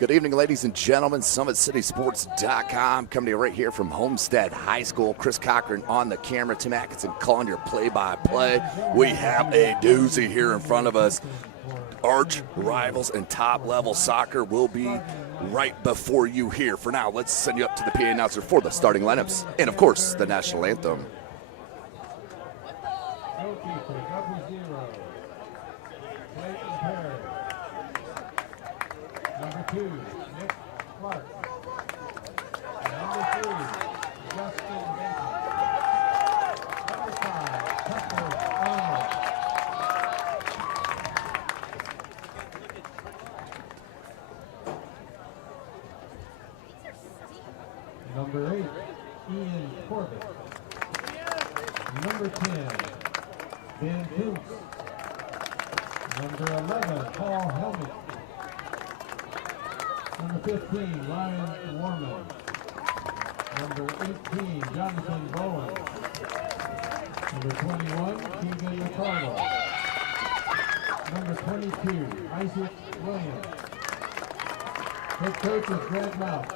Good evening, ladies and gentlemen. SummitCitySports.com coming to you right here from Homestead High School. Chris Cochran on the camera. Tim Atkinson calling your play-by-play. We have a doozy here in front of us. Arch rivals and top-level soccer will be right before you here. For now, let's send you up to the PA announcer for the starting lineups and, of course, the national anthem. Number 2, Nick Clark. Number 3, Justin Benton. Number 5, Tucker Arnold. Number 8, Ian Corbett. Number 10, Ben Coots. Number 11, Paul Helmick. Number 15, Ryan Warman. Number 18, Jonathan Bowen. Number 21, Keegan McCardle. Number 22, Isaac Williams. Head coach is Greg Mouth.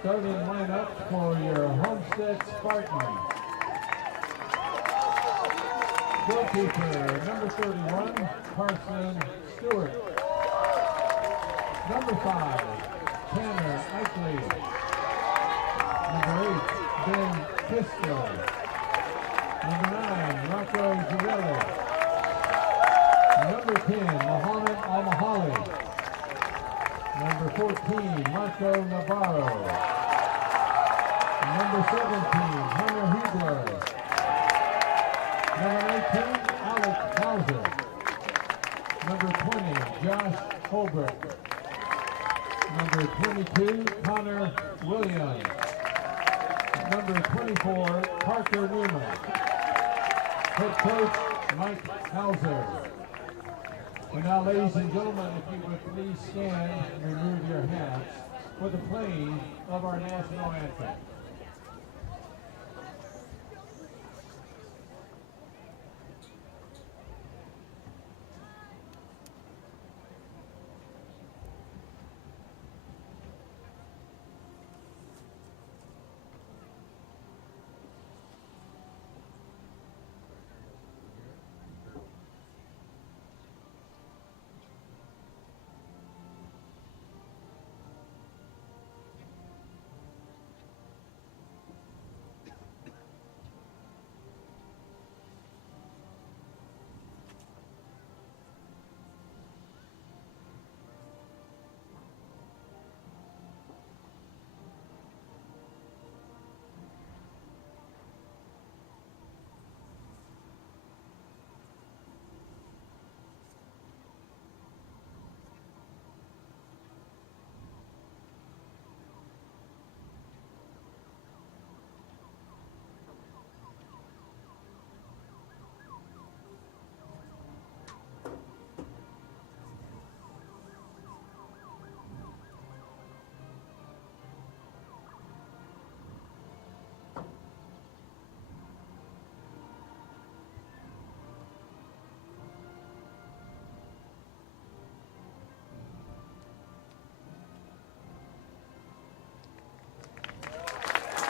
Starting lineup for your Homestead Spartans. Goalkeeper, number 31, Carson Stewart. Number 5, Tanner Eichley. Number 8, Ben Kisco. Number 9, Rocco Zarelli. Number 10, Mohammed Al-Mahali. Number 14, Marco Navarro. Number 17, Hunter Hugler. Number 19, Alex Hauser. Number 20, Josh Holbrook. Number 22, Connor Williams. Number 24, Parker Newman. Head coach, Mike Hauser. And now, ladies and gentlemen, if you would please stand and remove your hats for the playing of our national anthem.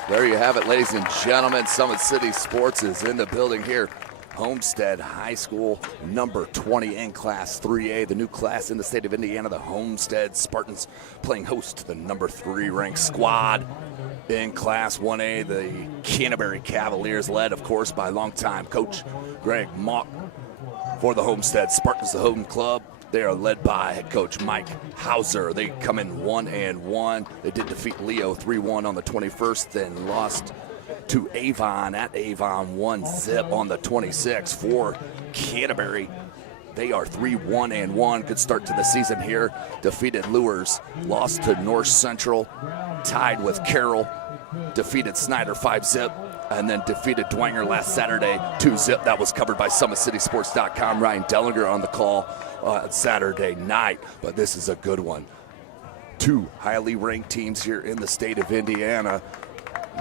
There you have it, ladies and gentlemen. Summit City Sports is in the building here. Homestead High School, number 20 in Class 3A, the new class in the state of Indiana. The Homestead Spartans playing host to the number 3 ranked squad in Class 1A. The Canterbury Cavaliers, led, of course, by longtime coach Greg Mauch. For the Homestead Spartans, the home club, they are led by head coach Mike Hauser. They come in 1-1. They did defeat Leo 3-1 on the 21st, then lost to Avon at Avon 1-0 on the 26th. For Canterbury, they are 3-1-1. Good start to the season here. Defeated Lures, lost to North Central, tied with Carroll, defeated Snyder 5-0. And then defeated Dwanger last Saturday 2-0. That was covered by SummitCitySports.com. Ryan Dellinger on the call Saturday night. But this is a good one. Two highly ranked teams here in the state of Indiana.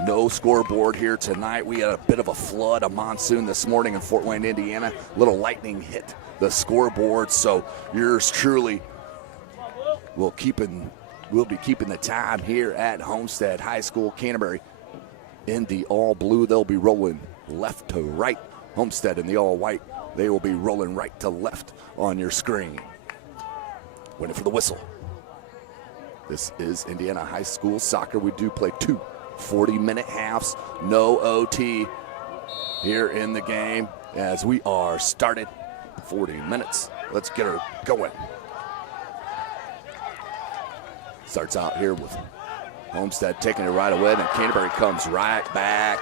No scoreboard here tonight. We had a bit of a flood, a monsoon this morning in Fort Wayne, Indiana. Little lightning hit the scoreboard, so yours truly will be keeping the time here at Homestead High School. Canterbury in the all blue. They'll be rolling left to right. Homestead in the all white. They will be rolling right to left on your screen. Waiting for the whistle. This is Indiana High School soccer. We do play 2 40-minute halves, no OT here in the game as we are started 40 minutes. Let's get her going. Starts out here with Homestead taking it right away, then Canterbury comes right back.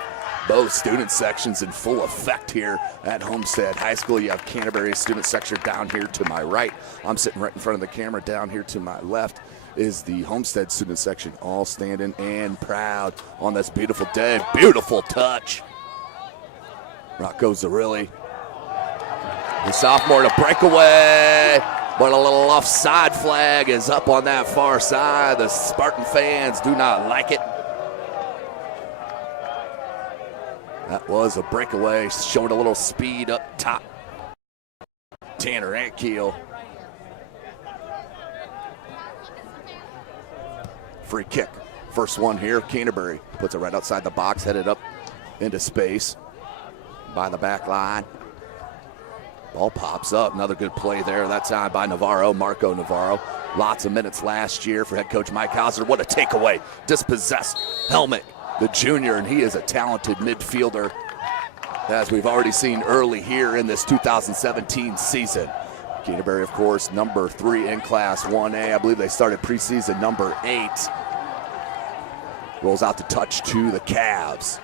Both student sections in full effect here at Homestead High School. You have Canterbury student section down here to my right. I'm sitting right in front of the camera. Down here to my left is the Homestead student section, all standing and proud on this beautiful day. Beautiful touch. Rocco Zarilli, the sophomore, to breakaway, but a little offside flag is up on that far side. The Spartan fans do not like it. That was a breakaway, showing a little speed up top. Tanner Antkiel. Free kick. First one here. Canterbury puts it right outside the box, headed up into space by the back line. Ball pops up. Another good play there. That time by Navarro, Marco Navarro. Lots of minutes last year for head coach Mike Hauser. What a takeaway. Dispossessed Helmet, the junior, and he is a talented midfielder, as we've already seen early here in this 2017 season. Canterbury, of course, number 3 in Class 1A. I believe they started preseason number 8. Rolls out the touch to the Cavs.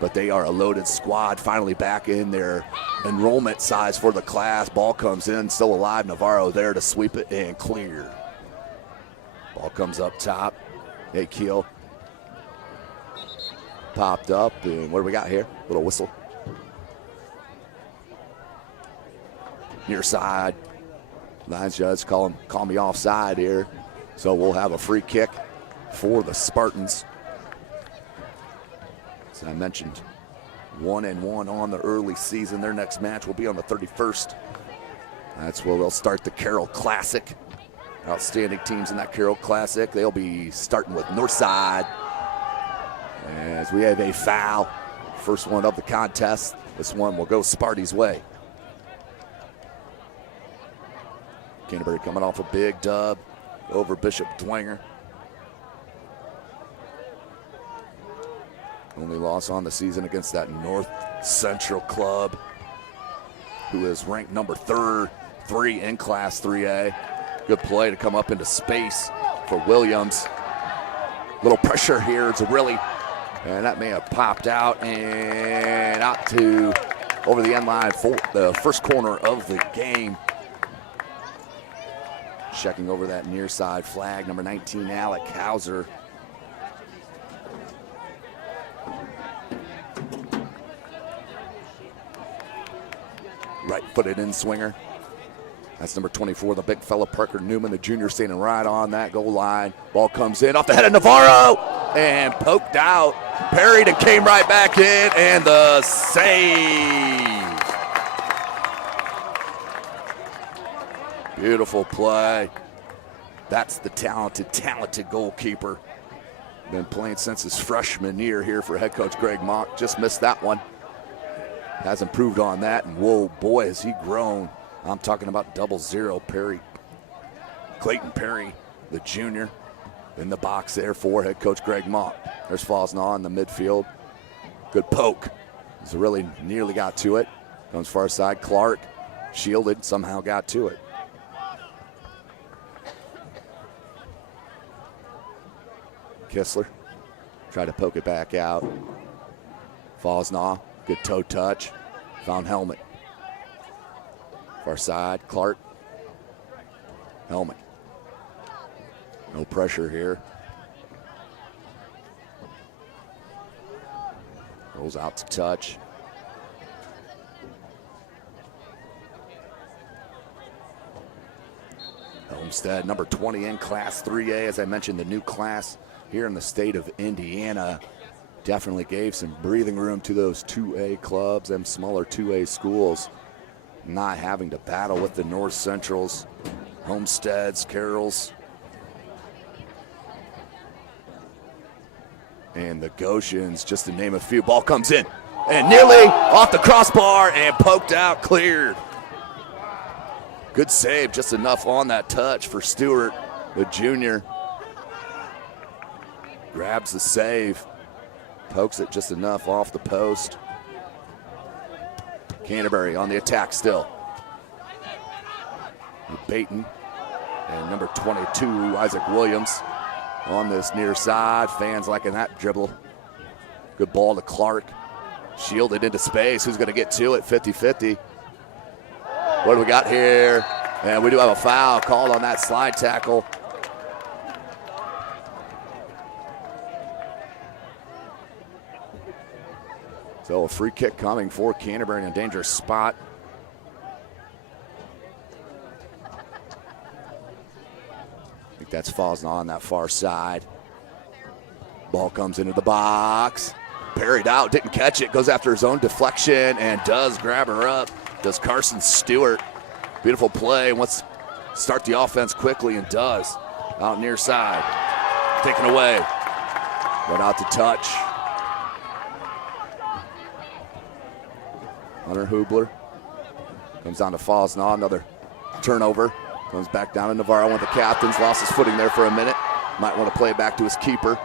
But they are a loaded squad, finally back in their enrollment size for the class. Ball comes in, still alive. Navarro there to sweep it and clear. Ball comes up top. Hey, Keel. Popped up, and what do we got here? Little whistle. Near side. Lines judge call me offside here. So we'll have a free kick for the Spartans. As I mentioned, 1-1 on the early season. Their next match will be on the 31st. That's where they'll start the Carroll Classic. Outstanding teams in that Carroll Classic. They'll be starting with Northside. As we have a foul. First one of the contest. This one will go Sparty's way. Canterbury coming off a big dub over Bishop Dwenger. Only loss on the season against that North Central club, who is ranked number 3 in Class 3A. Good play to come up into space for Williams. Little pressure here, it's really, and that may have popped out and out to over the end line for the first corner of the game. Checking over that near side flag, number 19, Alec Hauser. Right-footed in swinger. That's number 24, the big fella, Parker Newman, the junior, standing right on that goal line. Ball comes in off the head of Navarro and poked out. Parried and came right back in, and the save. Beautiful play. That's the talented goalkeeper. Been playing since his freshman year here for head coach Greg Mock. Just missed that one. Has improved on that, and whoa, boy, has he grown. I'm talking about 00 Perry. Clayton Perry, the junior, in the box there for head coach Greg Mock. There's Fosnaw in the midfield. Good poke. He's really nearly got to it. Comes far side. Clark, shielded, somehow got to it. Kistler tried to poke it back out. Fosnaw, good toe touch. Found Helmet. Far side, Clark. Helmet. No pressure here. Rolls out to touch. Homestead, number 20 in Class 3A. As I mentioned, the new class here in the state of Indiana. definitely gave some breathing room to those 2A clubs, them smaller 2A schools, not having to battle with the North Centrals, Homesteads, Carrolls, and the Goshens, just to name a few. Ball comes in and nearly off the crossbar and poked out, cleared. Good save, just enough on that touch for Stewart, the junior. Grabs the save, pokes it just enough off the post. Canterbury on the attack still. Baton and number 22, Isaac Williams, on this near side. Fans liking that dribble. Good ball to Clark. Shielded into space. Who's going to get to it? 50-50. What do we got here? And we do have a foul called on that slide tackle. So a free kick coming for Canterbury in a dangerous spot. I think that's Fosna on that far side. Ball comes into the box. Parried out, didn't catch it, goes after his own deflection and does grab her up. Does Carson Stewart. Beautiful play, wants to start the offense quickly and does. Out near side, taken away. Went out to touch. Hunter Hubler comes down to Fosna, another turnover. Comes back down to Navarro, one of the captains, lost his footing there for a minute. Might want to play it back to his keeper.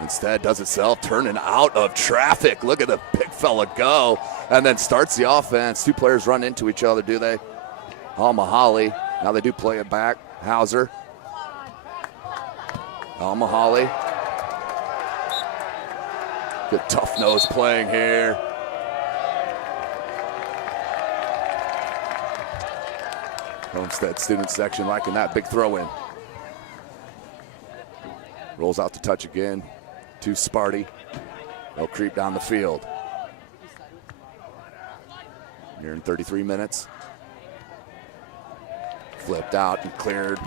Instead does itself, turning out of traffic. Look at the big fella go, and then starts the offense. Two players run into each other, do they? Mahoney, now they do play it back. Hauser. Mahoney. Good tough nose playing here. Homestead student section liking that big throw in. Rolls out to touch again to Sparty. They'll creep down the field. Nearing 33 minutes. Flipped out and cleared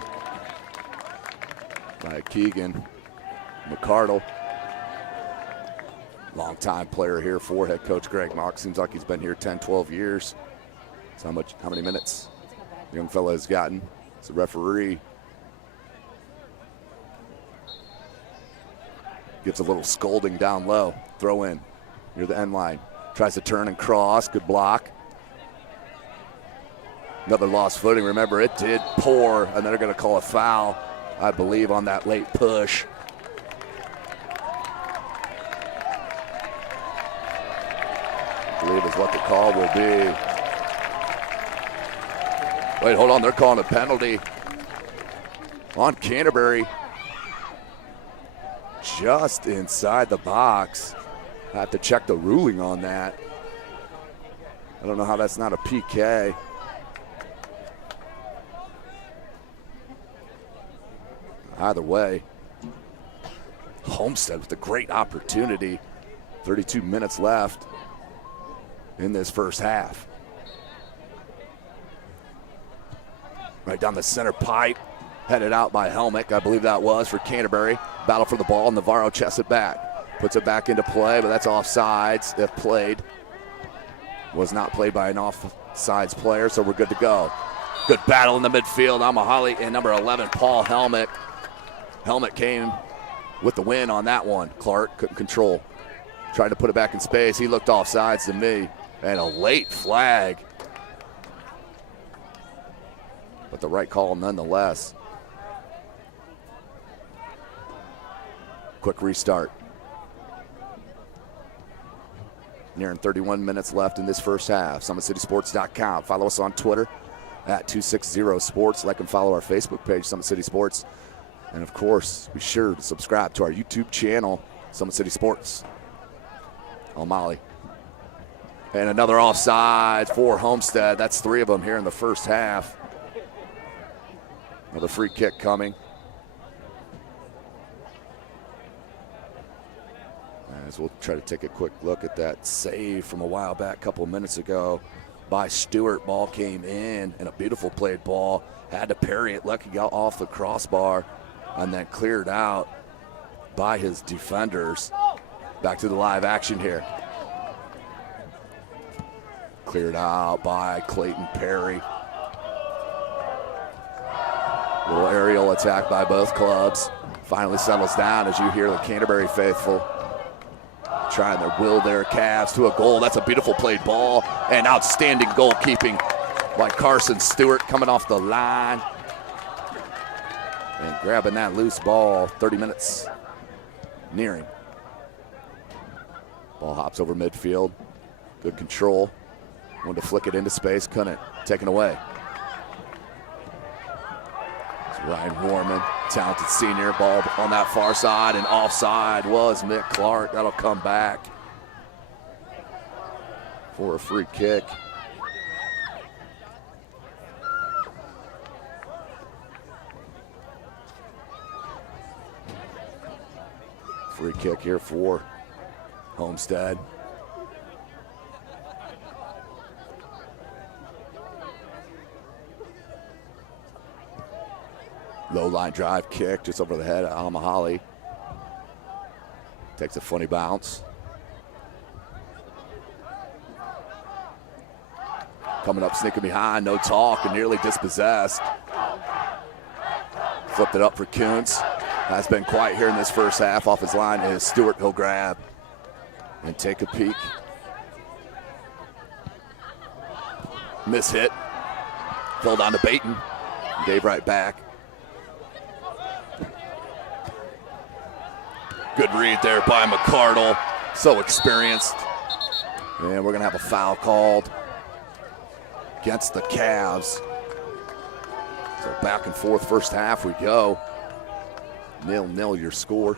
by Keegan McCardle. Longtime player here for head coach Greg Mock. Seems like he's been here 10, 12 years. So how many minutes the young fella has gotten. It's a referee. Gets a little scolding down low. Throw in near the end line. Tries to turn and cross. Good block. Another lost footing. Remember, it did pour, and they're going to call a foul, I believe, on that late push. I believe is what the call will be. Wait, hold on. They're calling a penalty on Canterbury. Just inside the box. I have to check the ruling on that. I don't know how that's not a PK. Either way, Homestead with a great opportunity. 32 minutes left in this first half. Right down the center pipe, headed out by Helmick, I believe that was, for Canterbury. Battle for the ball, Navarro chests it back. Puts it back into play, but that's offsides if played. Was not played by an offsides player, so we're good to go. Good battle in the midfield. Mahoney and number 11, Paul Helmick. Helmick came with the win on that one. Clark couldn't control. Tried to put it back in space. He looked offsides to me. And a late flag. But the right call nonetheless. Quick restart. Nearing 31 minutes left in this first half. SummitCitySports.com. Follow us on Twitter at 260sports. Like and follow our Facebook page, Summit City Sports. And of course, be sure to subscribe to our YouTube channel, Summit City Sports. O'Malley. And another offside for Homestead. That's 3 of them here in the first half. Another free kick coming. As we'll try to take a quick look at that save from a while back, a couple of minutes ago by Stewart. Ball came in, and a beautiful played ball. Had to parry it. Lucky got off the crossbar and then cleared out by his defenders. Back to the live action here. Cleared out by Clayton Perry. Little aerial attack by both clubs. Finally settles down as you hear the Canterbury faithful trying their will their calves to a goal. That's a beautiful played ball and outstanding goalkeeping by Carson Stewart coming off the line and grabbing that loose ball. 30 minutes nearing. Ball hops over midfield. Good control. Wanted to flick it into space, couldn't. Taken away. It's Ryan Warman, talented senior. Ball on that far side, and offside was Mick Clark. That'll come back for a free kick. Free kick here for Homestead. Low line drive kick just over the head of Mahoney. Takes a funny bounce. Coming up, sneaking behind, no talk, and nearly dispossessed. Flipped it up for Kuntz. Has been quiet here in this first half. Off his line is Stewart. He'll grab and take a peek. Miss hit. Fell down to Baton. Gave right back. Good read there by McCardle. So experienced. And we're going to have a foul called against the Cavs. So back and forth first half we go. 0-0 your score.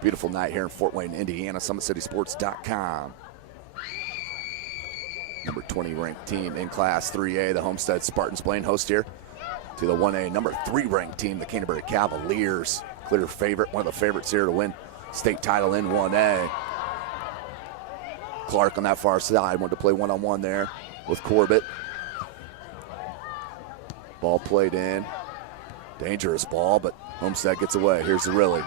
Beautiful night here in Fort Wayne, Indiana. SummitCitySports.com. Number 20 ranked team in Class 3A, the Homestead Spartans playing host here to the 1A number 3 ranked team, the Canterbury Cavaliers. Clear favorite, one of the favorites here to win state title in 1A. Clark on that far side wanted to play one-on-one there with Corbett. Ball played in. Dangerous ball, but Homestead gets away. Here's Zerilli.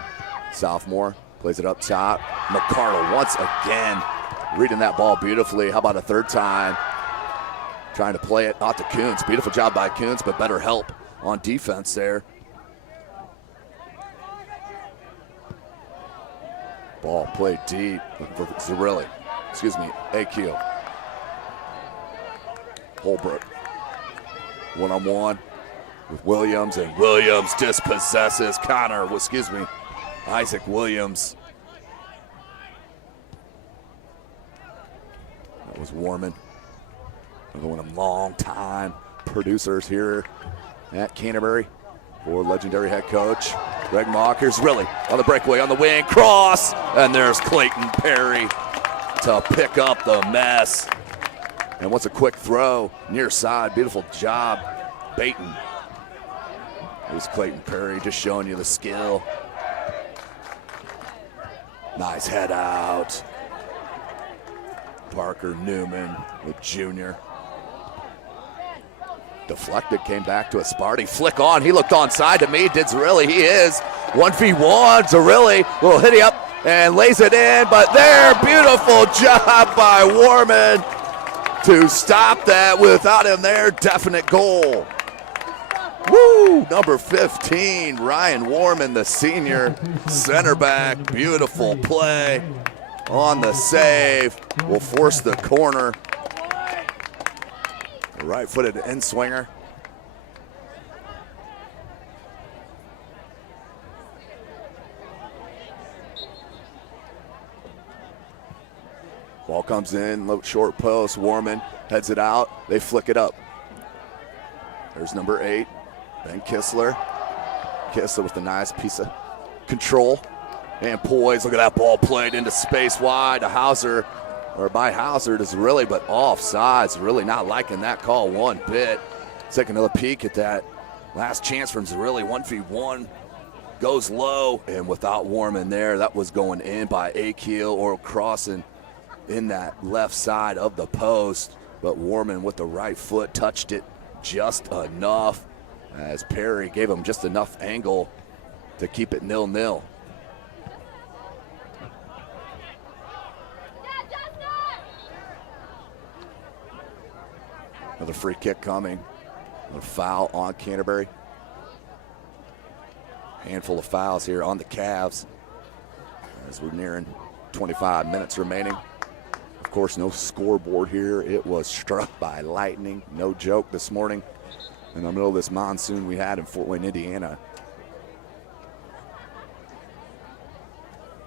Sophomore plays it up top. McCardle once again reading that ball beautifully. How about a third time? Trying to play it out to Kuntz. Beautiful job by Kuntz, but better help on defense there. Ball played deep for Zerilli. Excuse me, AQ. Holbrook. One-on-one with Williams, and Williams dispossesses Isaac Williams. That was Warman. One of them long-time producers here at Canterbury for legendary head coach Greg Mock. Here's Riley on the breakaway on the wing, cross, and there's Clayton Perry to pick up the mess. And what's a quick throw near side, beautiful job, Baton. Here's Clayton Perry just showing you the skill. Nice head out. Parker Newman with junior. Deflected, came back to a Sparty. Flick on, he looked onside to me, did Zerilli, he is. 1v1, Zerilli will hit it up and lays it in, but there, beautiful job by Warman to stop that without him there, definite goal. Woo, number 15, Ryan Warman, the senior center back, beautiful play on the save, will force the corner. Right-footed in-swinger. Ball comes in, low short post, Warman heads it out, they flick it up. There's number 8, Ben Kistler. Kistler with a nice piece of control and poise. Look at that ball played into space wide to Hauser. Or by Hauser is really, but offsides. Really not liking that call one bit. Take another peek at that last chance from Zerilli. 1v1 goes low, and without Warman there, that was going in by Akeel or crossing in that left side of the post. But Warman with the right foot touched it just enough as Perry gave him just enough angle to keep it 0-0. Another free kick coming. Another foul on Canterbury. Handful of fouls here on the Cavs as we're nearing 25 minutes remaining. Of course, no scoreboard here. It was struck by lightning. No joke this morning in the middle of this monsoon we had in Fort Wayne, Indiana.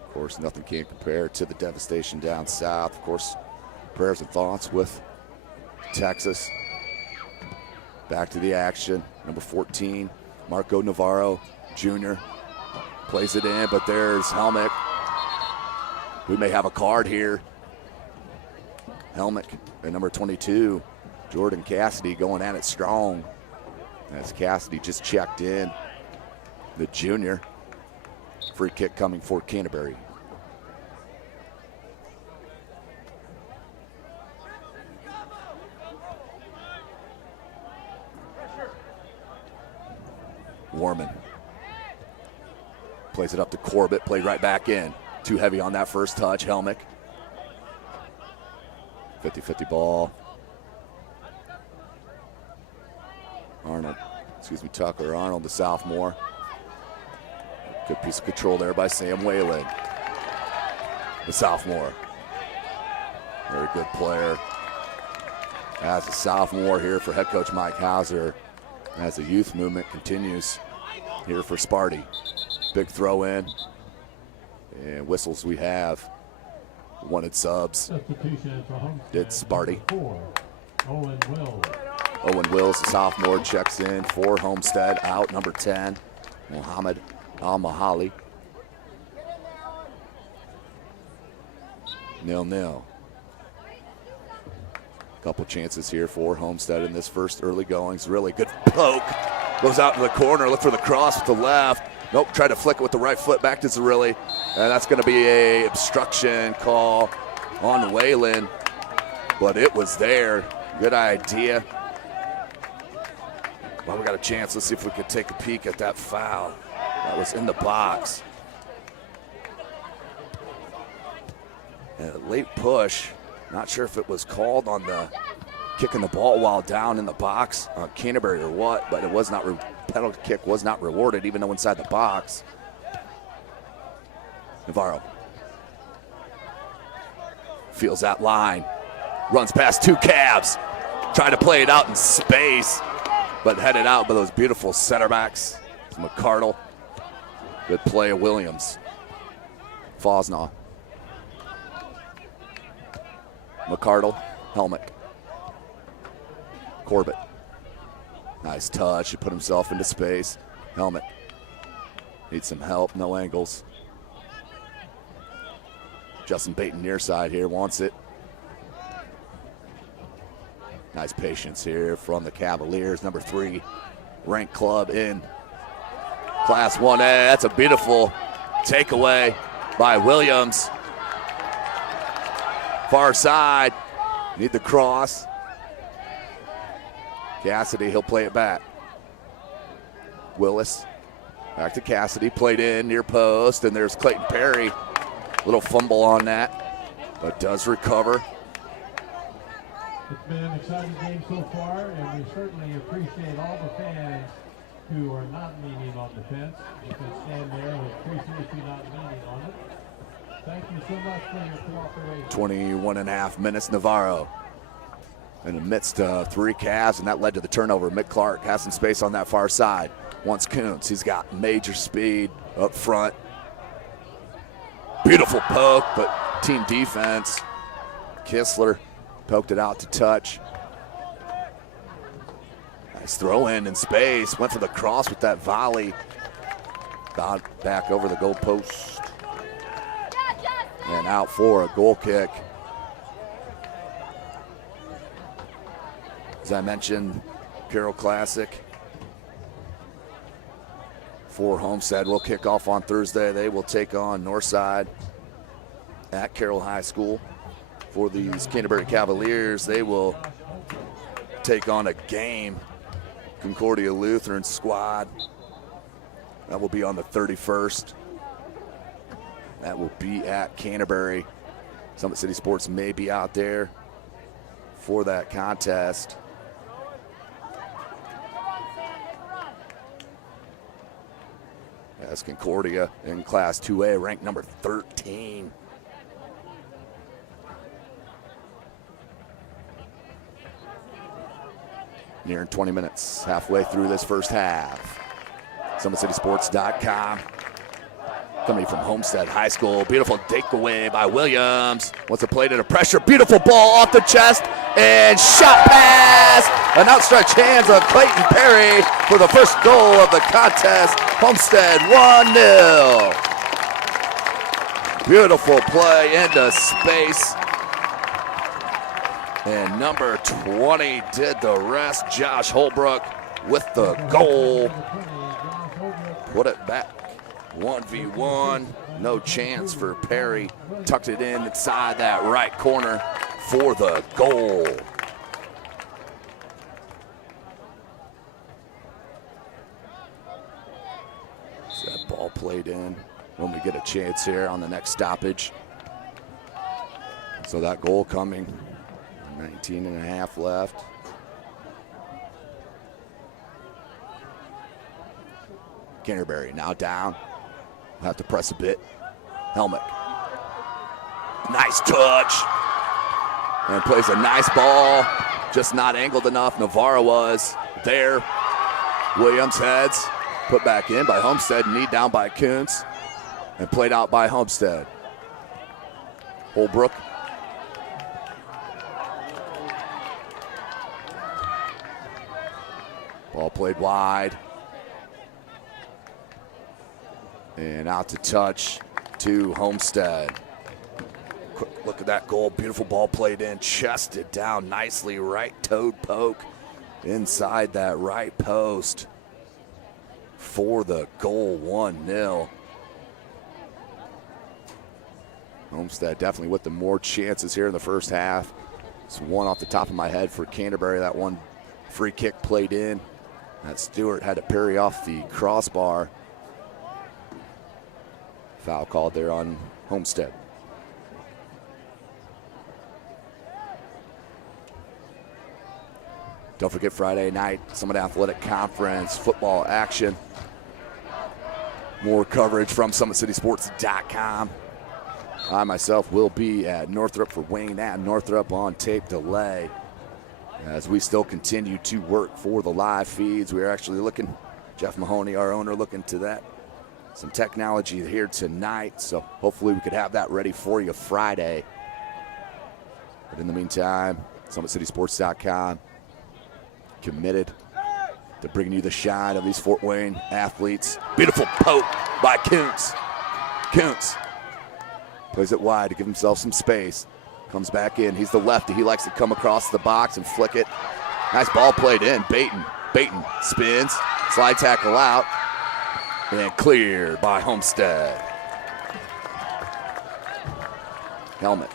Of course, nothing can compare to the devastation down south. Of course, prayers and thoughts with Texas. Back to the action. Number 14, Marco Navarro Jr. plays it in, but there's Helmick. We may have a card here. Helmick at number 22, Jordan Cassidy going at it strong. As Cassidy just checked in, the junior. Free kick coming for Canterbury. Warman plays it up to Corbett, played right back in. Too heavy on that first touch, Helmick. 50-50 ball. Tucker Arnold, the sophomore. Good piece of control there by Sam Whalen, the sophomore. Very good player. As a sophomore here for head coach Mike Hauser, as the youth movement continues here for Sparty. Big throw in, and whistles we have. Wanted subs. Did Sparty. Owen Wills, the sophomore, checks in for Homestead. Out, number 10, Muhammad Al-Mahali. 0-0. Couple chances here for Homestead in this first early goings. Really good poke. Goes out to the corner, look for the cross with the left. Nope, tried to flick it with the right foot back to Zerilli. And that's going to be a obstruction call on Whalen. But it was there. Good idea. Well, we got a chance. Let's see if we could take a peek at that foul. That was in the box. And a late push. Not sure if it was called on the kicking the ball while down in the box on Canterbury or what, but it was not, penalty kick was not rewarded even though inside the box. Navarro feels that line, runs past two Cavs, trying to play it out in space, but headed out by those beautiful center backs. It's McCardle. Good play of Williams. Fosnaw. McCardle, Helmick. Corbett. Nice touch. He put himself into space. Helmick. Needs some help. No angles. Justin Baton near side here wants it. Nice patience here from the Cavaliers. Number 3 ranked club in Class 1A. That's a beautiful takeaway by Williams. Far side. Need the cross. Cassidy, he'll play it back. Willis, back to Cassidy, played in near post, and there's Clayton Perry. Little fumble on that, but does recover. It's been an exciting game so far, and we certainly appreciate all the fans who are not leaning on the fence. You can stand there and appreciate you not leaning on it. Thank you so much for your cooperation. 21 and a half minutes, Navarro. In the midst of 3 Cavs, and that led to the turnover. Mick Clark has some space on that far side. Wants Kuntz. He's got major speed up front. Beautiful poke, but team defense. Kistler poked it out to touch. Nice throw in space. Went for the cross with that volley. Got back over the goal post. And out for a goal kick. As I mentioned, Carroll Classic for Homestead will kick off on Thursday. They will take on Northside at Carroll High School. For these Canterbury Cavaliers, they will take on a game Concordia Lutheran squad. That will be on the 31st. That will be at Canterbury. Summit City Sports may be out there for that contest. as Concordia in Class 2A, ranked number 13. Nearing 20 minutes, halfway through this first half. SummitCitySports.com. Coming from Homestead High School. Beautiful takeaway by Williams. Wants to play to the pressure. Beautiful ball off the chest and shot pass. An outstretched hands of Clayton Perry for the first goal of the contest. Homestead 1-0. Beautiful play into space. And number 20 did the rest. Josh Holbrook with the goal. Put it back. 1v1. No chance for Perry. Tucked it in inside that right corner for the goal. So that ball played in when we get a chance here on the next stoppage. So that goal coming. 19 and a half left. Canterbury now down. We'll have to press a bit. Helmet. Nice touch. And plays a nice ball. Just not angled enough. Navarro was there. Williams heads. Put back in by Homestead. Knee down by Kuntz. And played out by Homestead. Holbrook. Ball played wide. And out to touch to Homestead. Quick look at that goal. Beautiful ball played in. Chested down nicely. Right toed poke inside that right post for the goal. 1-0. Homestead definitely with the more chances here in the first half. It's one off the top of my head for Canterbury. That one free kick played in. That Stewart had to parry off the crossbar. Foul called there on Homestead. Don't forget Friday night, Summit Athletic Conference football action. More coverage from SummitCitySports.com. I myself will be at Northrop for Wayne at Northrop on tape delay. As we still continue to work for the live feeds, we are actually looking, Jeff Mahoney, our owner, looking to that. Some technology here tonight, so hopefully we could have that ready for you Friday. But in the meantime, SummitCitySports.com committed to bringing you the shine of these Fort Wayne athletes. Beautiful poke by Kuntz. Kuntz plays it wide to give himself some space. Comes back in. He's the lefty. He likes to come across the box and flick it. Nice ball played in. Baton spins. Slide tackle out. And cleared by Homestead. Helmet.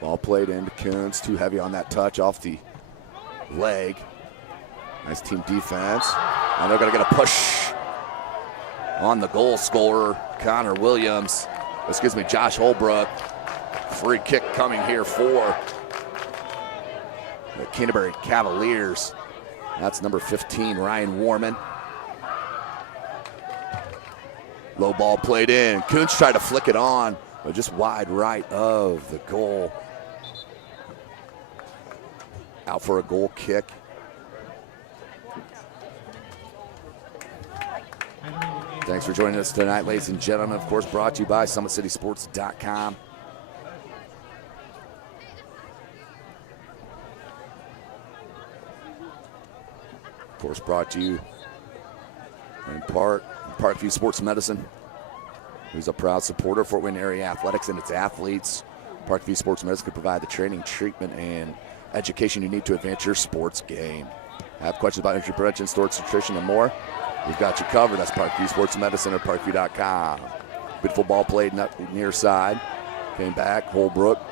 Ball played into Kuntz. Too heavy on that touch off the leg. Nice team defense. And they're going to get a push on the goal scorer, Connor Williams. Josh Holbrook. Free kick coming here for the Canterbury Cavaliers. That's number 15, Ryan Warman. Low ball played in. Kuntz tried to flick it on, but just wide right of the goal. Out for a goal kick. Thanks for joining us tonight, ladies and gentlemen. Of course, brought to you by SummitCitySports.com. Of course, brought to you in part Parkview Sports Medicine, who's a proud supporter of Fort Wayne area athletics and its athletes. Parkview Sports Medicine can provide the training, treatment, and education you need to advance your sports game. Have questions about injury prevention, sports nutrition, and more? We've got you covered. That's Parkview Sports Medicine at parkview.com. Beautiful ball played near side. Came back, Holbrook.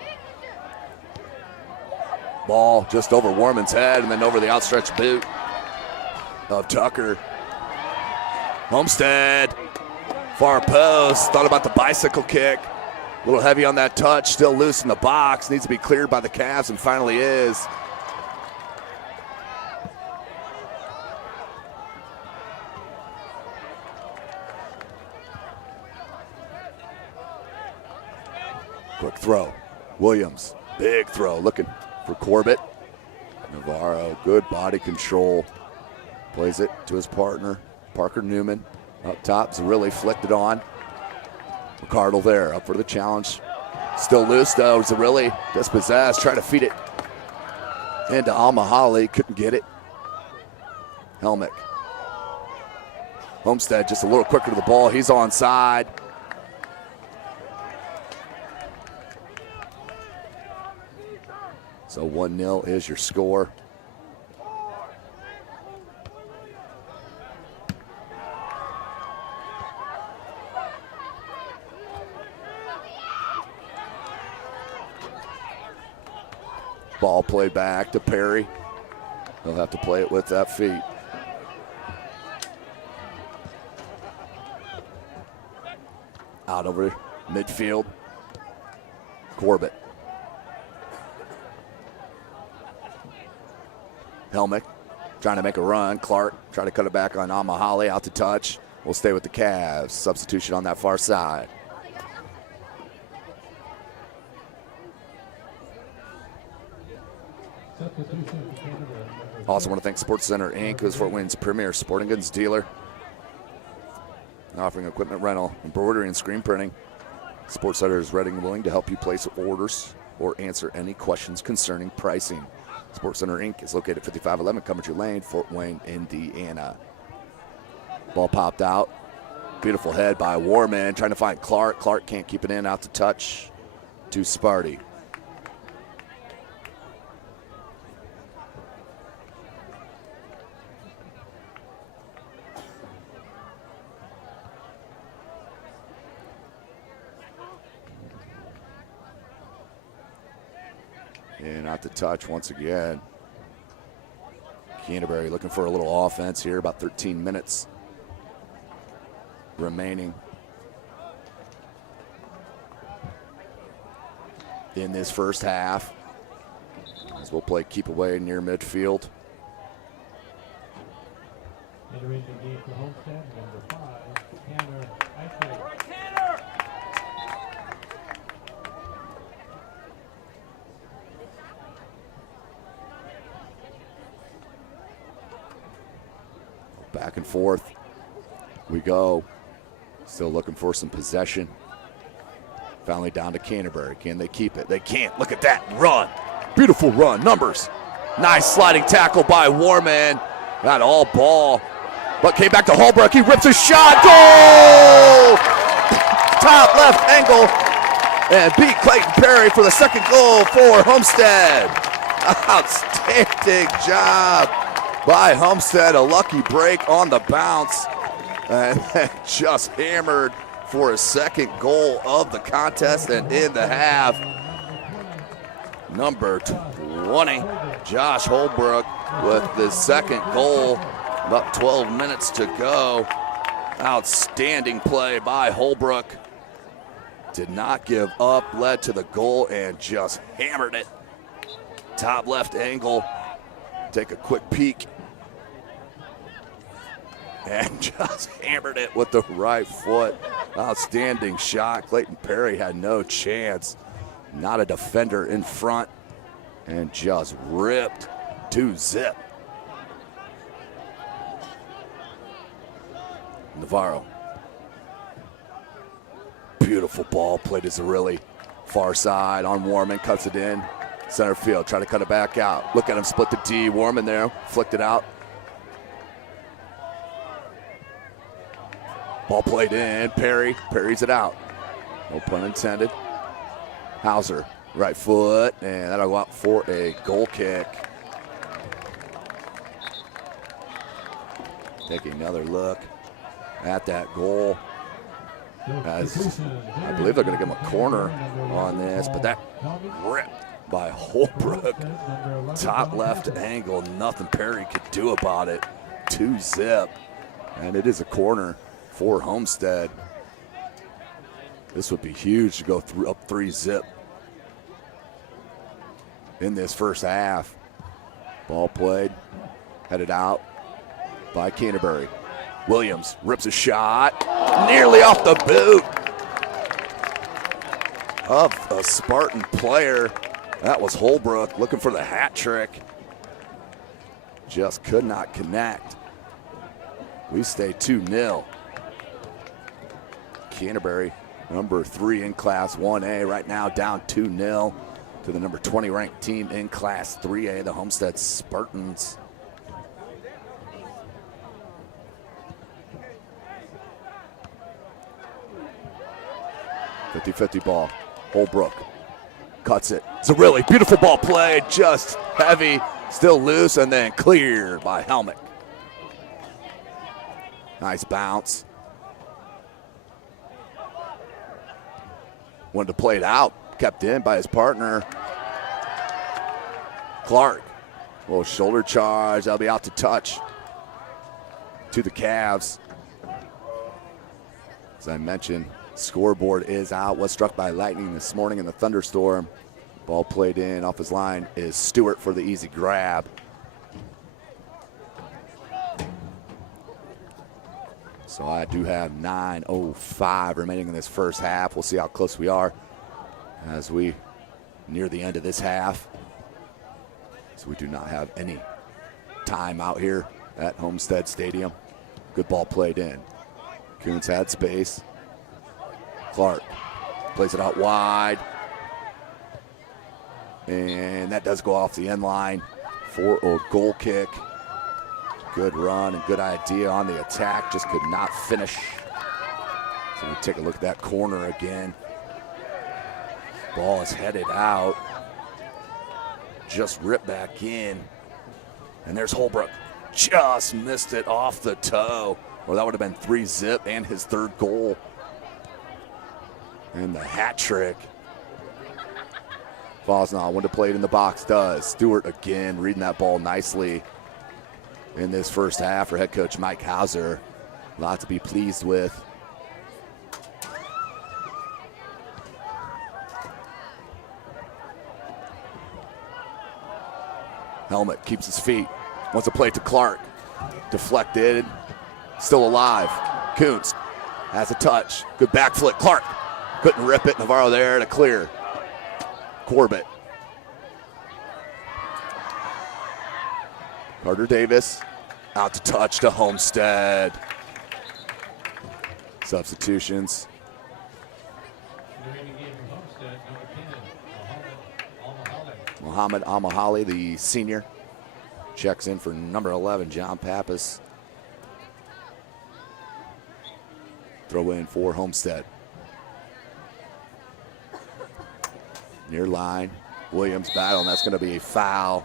Ball just over Warman's head and then over the outstretched boot of Tucker. Homestead, far post, thought about the bicycle kick. A little heavy on that touch, still loose in the box. Needs to be cleared by the Cavs and finally is. Quick throw. Williams, big throw, looking for Corbett. Navarro, good body control. Plays it to his partner, Parker Newman. Up top, Zerilli flicked it on. McCardle there, up for the challenge. Still loose though, Zerilli dispossessed, trying to feed it into Mahoney, couldn't get it. Helmick. Homestead just a little quicker to the ball, he's onside. So 1-0 is your score. Ball played back to Perry. He'll have to play it with that feet. Out over midfield. Corbett. Helmick trying to make a run. Clark trying to cut it back on Mahoney, out to touch. We'll stay with the Cavs. Substitution on that far side. Also want to thank Sports Center Inc., who's Fort Wayne's premier sporting goods dealer, offering equipment rental, embroidery, and screen printing. Sports Center is ready and willing to help you place orders or answer any questions concerning pricing. Sports Center Inc. is located at 5511 Coventry Lane, Fort Wayne, Indiana. Ball popped out. Beautiful head by Warman, trying to find Clark. Clark can't keep it in, out to touch to Sparty. And out to touch once again. Canterbury looking for a little offense here, about 13 minutes remaining in this first half. As we'll play keep away near midfield. Entering the game for Homestead, number 5, Tanner IHSAA. Back and forth we go. Still looking for some possession. Finally down to Canterbury. Can they keep it? They can't. Look at that run. Beautiful run. Numbers. Nice sliding tackle by Warman. Got all ball. But came back to Holbrook. He rips a shot. Goal! Top left angle. And beat Clayton Perry for the second goal for Homestead. Outstanding job by Homestead. A lucky break on the bounce. And then just hammered for his second goal of the contest and in the half. Number 20, Josh Holbrook with the second goal. About 12 minutes to go. Outstanding play by Holbrook. Did not give up, led to the goal and just hammered it. Top left angle. Take a quick peek. And just hammered it with the right foot. Outstanding shot. Clayton Perry had no chance. Not a defender in front. And just ripped 2-0. Navarro. Beautiful ball. Played to Zerilli. Far side on Warman. Cuts it in. Center field. Try to cut it back out. Look at him split the D. Warman there. Flicked it out. Ball played in, Perry's it out. No pun intended. Hauser, right foot, and that'll go out for a goal kick. Taking another look at that goal. As I believe they're gonna give him a corner on this, but that ripped by Holbrook. Top left angle, nothing Perry could do about it. 2-0, and it is a corner for Homestead. This would be huge to go through up 3-0 in this first half. Ball played, headed out by Canterbury. Williams rips a shot, nearly off the boot. of a Spartan player. That was Holbrook looking for the hat trick. Just could not connect. We stay 2-0. Canterbury, number 3 in Class 1A, right now down 2-0 to the number 20 ranked team in Class 3A, the Homestead Spartans. .50 ball. Holbrook cuts it. It's a really beautiful ball played, just heavy, still loose, and then cleared by Helmick. Nice bounce. Wanted to play it out, kept in by his partner. Clark, a little shoulder charge, that'll be out to touch to the Cavs. As I mentioned, scoreboard is out. Was struck by lightning this morning in the thunderstorm. Ball played in off his line is Stewart for the easy grab. So I do have 9:05 remaining in this first half. We'll see how close we are as we near the end of this half. So we do not have any time out here at Homestead Stadium. Good ball played in. Coons had space. Clark plays it out wide. And that does go off the end line for a goal kick. Good run and good idea on the attack, just could not finish. So we take a look at that corner again. Ball is headed out. Just ripped back in. And there's Holbrook. Just missed it off the toe. Well, that would have been 3-zip and his third goal. And the hat trick. Fosnaugh, when to play it in the box, does. Stewart again reading that ball nicely in this first half for head coach Mike Hauser. A lot to be pleased with. Helmet keeps his feet. Wants to play it to Clark. Deflected. Still alive. Kuntz has a touch. Good back flick. Clark couldn't rip it. Navarro there to clear. Corbett. Carter Davis out to touch to Homestead. Substitutions. Muhammad Amahali, the senior, checks in for number 11, John Pappas. Throw in for Homestead. Near line, Williams battle, and that's going to be a foul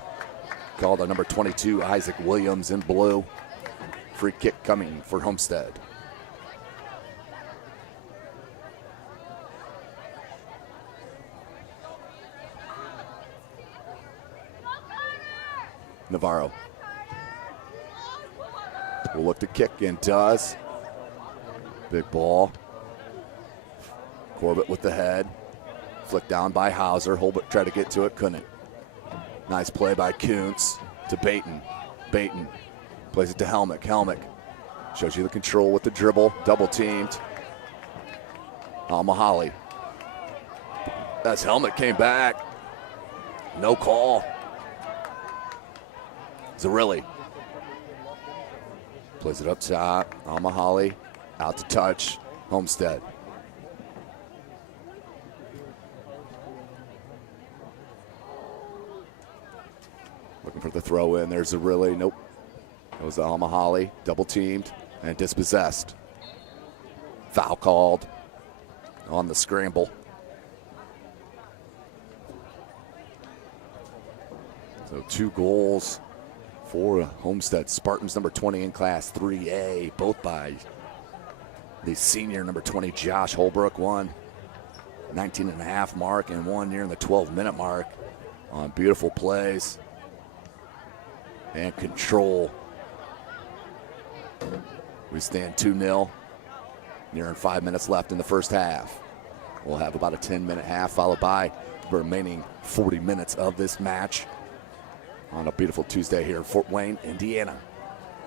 called on number 22, Isaac Williams in blue. Free kick coming for Homestead. Navarro will look to kick and does. Big ball. Corbett with the head. Flicked down by Hauser. Holbrook tried to get to it, couldn't. Nice play by Kuntz to Baton. Baton plays it to Helmick. Helmick shows you the control with the dribble. Double teamed. Mahoney. As Helmick came back. No call. Zarilli plays it up top. Mahoney out to touch. Homestead. Looking for the throw in. There's Zarilli. Nope. It was Mahoney. Double teamed and dispossessed. Foul called on the scramble. So 2 goals for Homestead Spartans, number 20 in Class 3A, both by the senior, number 20, Josh Holbrook. One 19.5 mark and one near the 12-minute mark on beautiful plays and control. We stand 2-0, nearing 5 minutes left in the first half. We'll have about a 10-minute half followed by the remaining 40 minutes of this match on a beautiful Tuesday here in Fort Wayne, Indiana.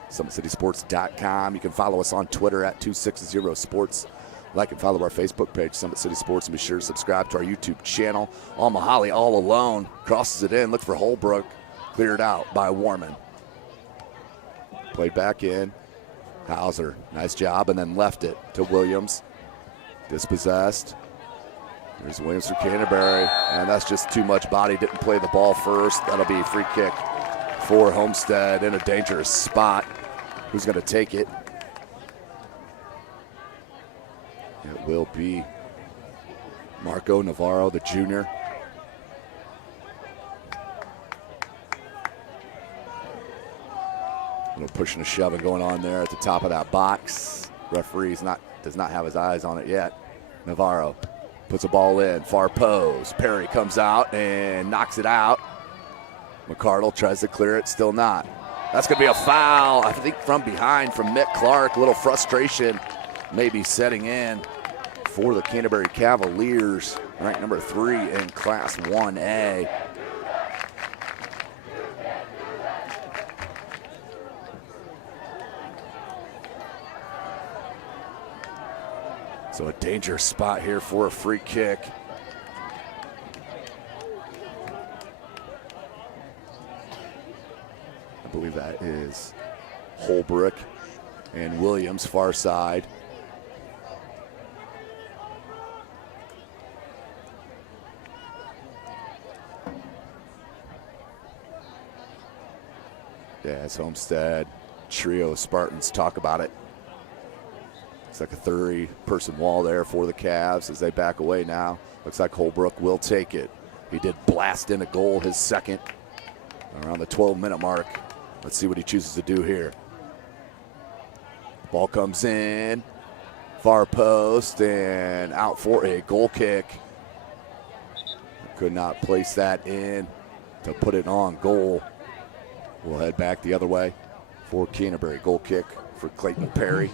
SummitCitySports.com. You can follow us on Twitter at 260sports. Like and follow our Facebook page, Summit City Sports, and be sure to subscribe to our YouTube channel. Mahoney all alone, crosses it in, look for Holbrook, cleared out by Warman. Played back in, Hauser, nice job, and then left it to Williams. Dispossessed. There's Williams for Canterbury, and that's just too much body, didn't play the ball first. That'll be a free kick for Homestead in a dangerous spot. Who's gonna take it? It will be Marco Navarro, the junior. A little pushing and shoving going on there at the top of that box. Referee does not have his eyes on it yet. Navarro puts a ball in, far post. Perry comes out and knocks it out. McCardle tries to clear it, still not. That's going to be a foul, I think, from behind from Mick Clark. A little frustration maybe setting in for the Canterbury Cavaliers, ranked number 3 in Class 1A. So a dangerous spot here for a free kick. I believe that is Holbrook and Williams, far side. Yeah, it's Homestead. Trio of Spartans talk about it. It's like a 30-person wall there for the Cavs as they back away now. Looks like Holbrook will take it. He did blast in a goal, his second, around the 12-minute mark. Let's see what he chooses to do here. Ball comes in, far post, and out for a goal kick. Could not place that in to put it on goal. We'll head back the other way for Canterbury. Goal kick for Clayton Perry.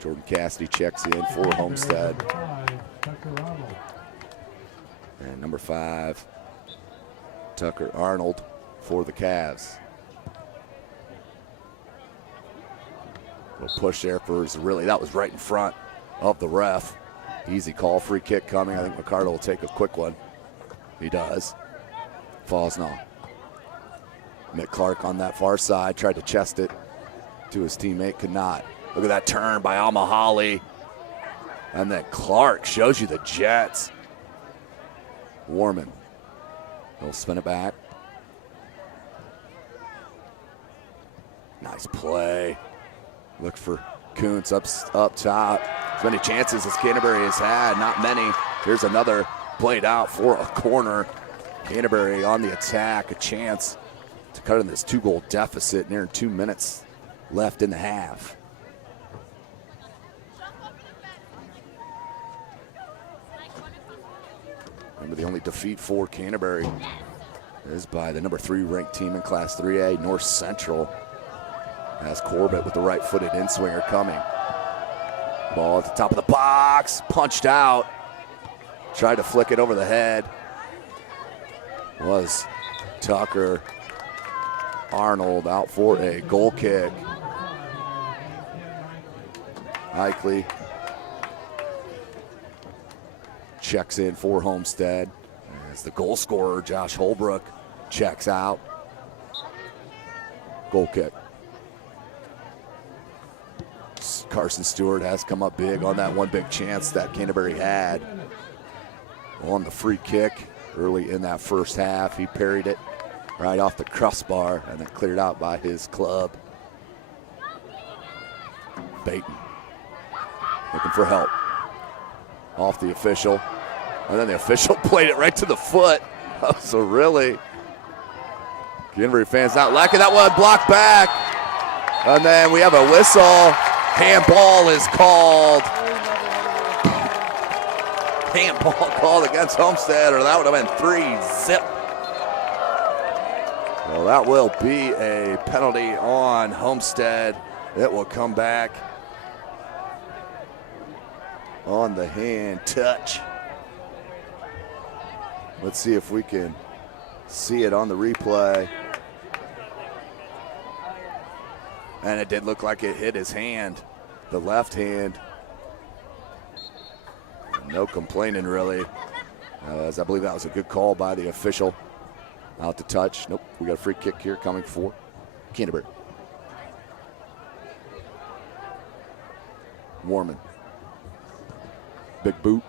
Jordan Cassidy checks in for Homestead. And number 5, Tucker Arnold for the Cavs. Little push there for Zerilli. That was right in front of the ref. Easy call, free kick coming. I think McCardle will take a quick one. He does. Fosnall. Mick Clark on that far side, tried to chest it to his teammate, could not. Look at that turn by Mahoney. And then Clark shows you the Jets. Warman. He'll spin it back. Nice play. Look for Kuntz up top. As many chances as Canterbury has had, not many. Here's another played out for a corner. Canterbury on the attack, a chance to cut in this 2-goal deficit, near 2 minutes left in the half. Remember, the only defeat for Canterbury is by the number 3 ranked team in Class 3A, North Central. Has Corbett with the right-footed in-swinger coming. Ball at the top of the box, punched out. Tried to flick it over the head. Was Tucker Arnold out for a goal kick. Hikely checks in for Homestead as the goal scorer, Josh Holbrook, checks out. Goal kick. Carson Stewart has come up big on that one big chance that Canterbury had on the free kick early in that first half. He parried it right off the crossbar and then cleared out by his club. Baton looking for help. Off the official. And then the official played it right to the foot. Oh, so really, Canterbury fans not liking that one. Blocked back. And then we have a whistle. Handball is called. Handball called against Homestead, or that would have been 3-zip. Well, that will be a penalty on Homestead. It will come back on the hand touch. Let's see if we can see it on the replay. And it did look like it hit his hand. the left hand. No complaining, really, as I believe that was a good call by the official. Out to touch. Nope, we got a free kick here coming for Canterbury. Warman. Big boot.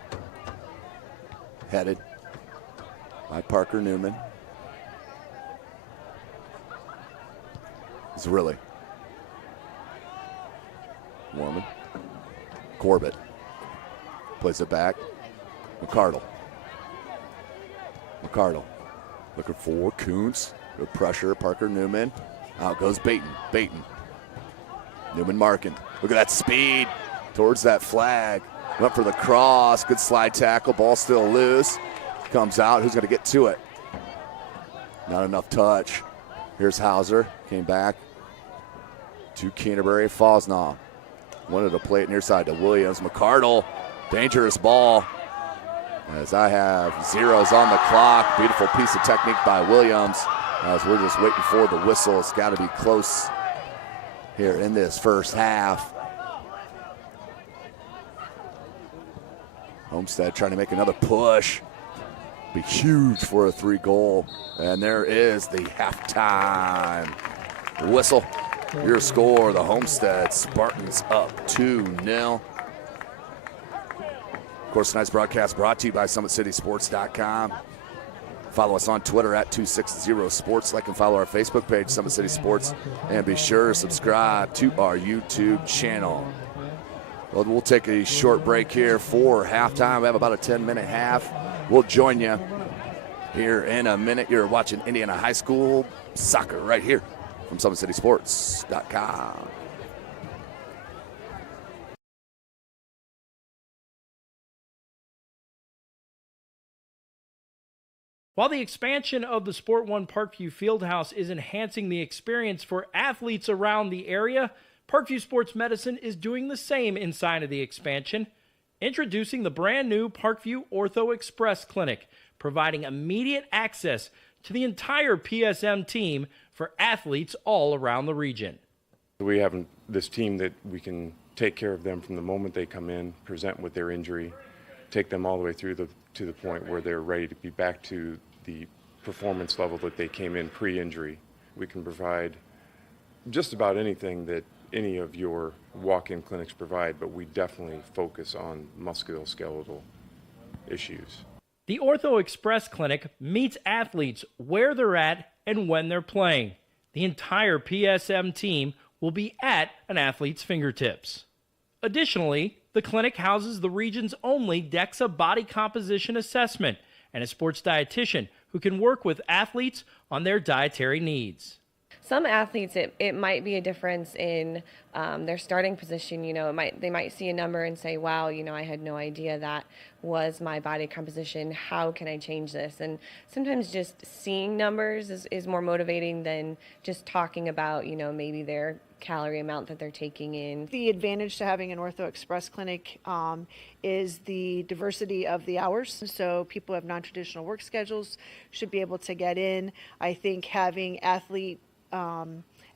Headed by Parker Newman. Zerilli. Warman. Corbett. Plays it back. McCardle. Looking for Kuntz. Good pressure. Parker Newman. Out goes Baton. Newman marking. Look at that speed towards that flag. Went for the cross. Good slide tackle. Ball still loose. Comes out. Who's going to get to it? Not enough touch. Here's Hauser. Came back to Canterbury. Fosnaugh wanted to play it near side to Williams. McCardle. Dangerous ball. As I have zeros on the clock. Beautiful piece of technique by Williams. As we're just waiting for the whistle. It's got to be close here in this first half. Homestead trying to make another push. Be huge for a 3-goal. And there is the halftime whistle. Your score, the Homestead Spartans up 2-0. Of course, tonight's broadcast brought to you by SummitCitySports.com. Follow us on Twitter at 260sports. Like and follow our Facebook page, Summit City Sports. And be sure to subscribe to our YouTube channel. Well, we'll take a short break here for halftime. We have about a 10-minute half. We'll join you here in a minute. You're watching Indiana High School soccer right here from SummitCitySports.com. While the expansion of the Sport One Parkview Fieldhouse is enhancing the experience for athletes around the area, Parkview Sports Medicine is doing the same inside of the expansion. Introducing the brand new Parkview Ortho Express Clinic, providing immediate access to the entire PSM team for athletes all around the region. We have this team that we can take care of them from the moment they come in, present with their injury, take them all the way through to the point where they're ready to be back to the performance level that they came in pre-injury. We can provide just about anything that any of your walk-in clinics provide, but we definitely focus on musculoskeletal issues. The Ortho Express Clinic meets athletes where they're at and when they're playing. The entire PSM team will be at an athlete's fingertips. Additionally, the clinic houses the region's only DEXA body composition assessment and a sports dietitian who can work with athletes on their dietary needs. Some athletes, it might be a difference in their starting position. They might see a number and say, wow, I had no idea that was my body composition. How can I change this? And sometimes just seeing numbers is more motivating than just talking about, maybe their calorie amount that they're taking in. The advantage to having an Ortho Express clinic is the diversity of the hours. So people who have non-traditional work schedules should be able to get in. I think having athlete